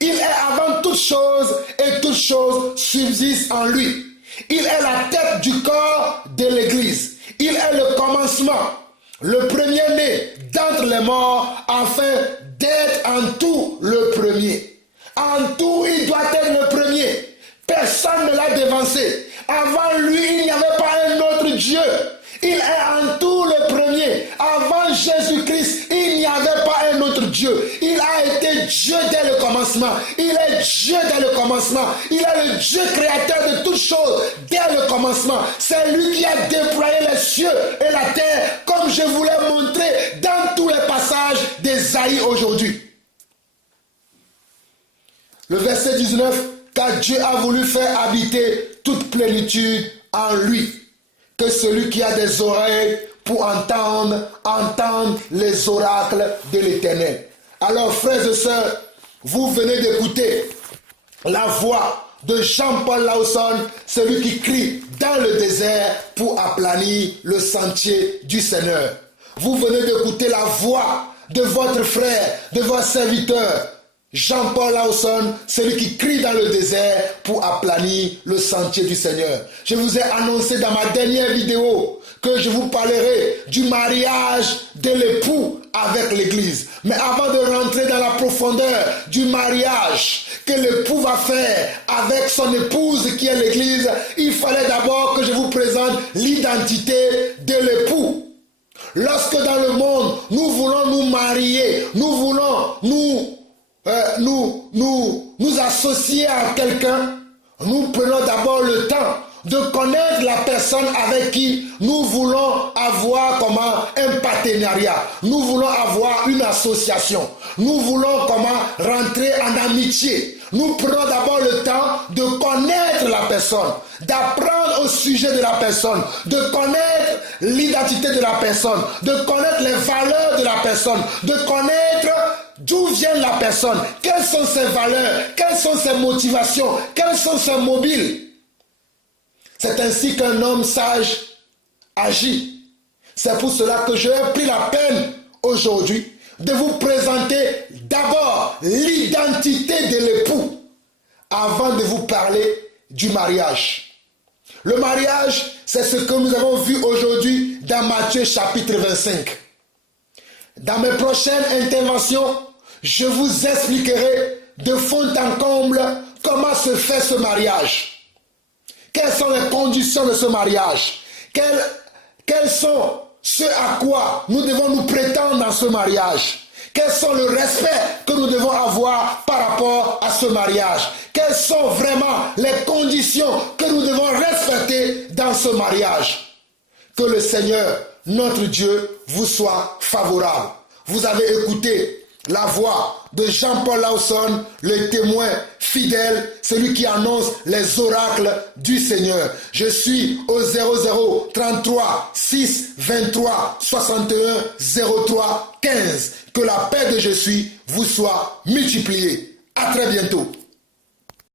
Il est avant toutes choses et toutes choses subsistent en lui. Il est la tête du corps de l'Église. Il est le commencement, le premier-né d'entre les morts, afin d'être en tout le premier. En tout, il doit être le premier. Personne ne l'a dévancé. Avant lui, il n'y avait pas un autre Dieu. Il est en tout le premier. Avant Jésus-Christ, il n'y avait pas un autre Dieu. Il a été Dieu dès le commencement. Il est Dieu dès le commencement. Il est le Dieu créateur de toutes choses dès le commencement. C'est lui qui a déployé les cieux et la terre, comme je vous l'ai montré dans tous les passages d'Ésaïe aujourd'hui. Le verset 19, car Dieu a voulu faire habiter toute plénitude en lui. Que celui qui a des oreilles pour entendre, entende les oracles de l'Éternel. Alors, frères et sœurs, vous venez d'écouter la voix de Jean-Paul Lawson, celui qui crie dans le désert pour aplanir le sentier du Seigneur. Vous venez d'écouter la voix de votre frère, de votre serviteur, Jean-Paul Lawson, celui qui crie dans le désert pour aplanir le sentier du Seigneur. Je vous ai annoncé dans ma dernière vidéo que je vous parlerai du mariage de l'époux avec l'Église. Mais avant de rentrer dans la profondeur du mariage que l'époux va faire avec son épouse qui est l'Église, il fallait d'abord que je vous présente l'identité de l'époux. Lorsque dans le monde, nous voulons nous marier, nous voulons nous associer à quelqu'un, nous prenons d'abord le temps de connaître la personne avec qui nous voulons avoir un partenariat. Nous voulons avoir une association. Nous voulons rentrer en amitié. Nous prenons d'abord le temps de connaître la personne, d'apprendre au sujet de la personne, de connaître l'identité de la personne, de connaître les valeurs de la personne, de connaître d'où vient la personne, quelles sont ses valeurs, quelles sont ses motivations, quels sont ses mobiles. C'est ainsi qu'un homme sage agit. C'est pour cela que j'ai pris la peine aujourd'hui de vous présenter d'abord l'identité de l'époux avant de vous parler du mariage. Le mariage, c'est ce que nous avons vu aujourd'hui dans Matthieu chapitre 25. Dans mes prochaines interventions, je vous expliquerai de fond en comble comment se fait ce mariage. Quelles sont les conditions de ce mariage? Quels sont ce à quoi nous devons nous prétendre dans ce mariage? Quels sont le respect que nous devons avoir par rapport à ce mariage? Quelles sont vraiment les conditions que nous devons respecter dans ce mariage? Que le Seigneur, notre Dieu, vous soit favorable. Vous avez écouté la voix de Jean-Paul Lawson, le témoin fidèle, celui qui annonce les oracles du Seigneur. Je suis au 00 33 6 23 61 03 15. Que la paix de je suis vous soit multipliée. À très bientôt.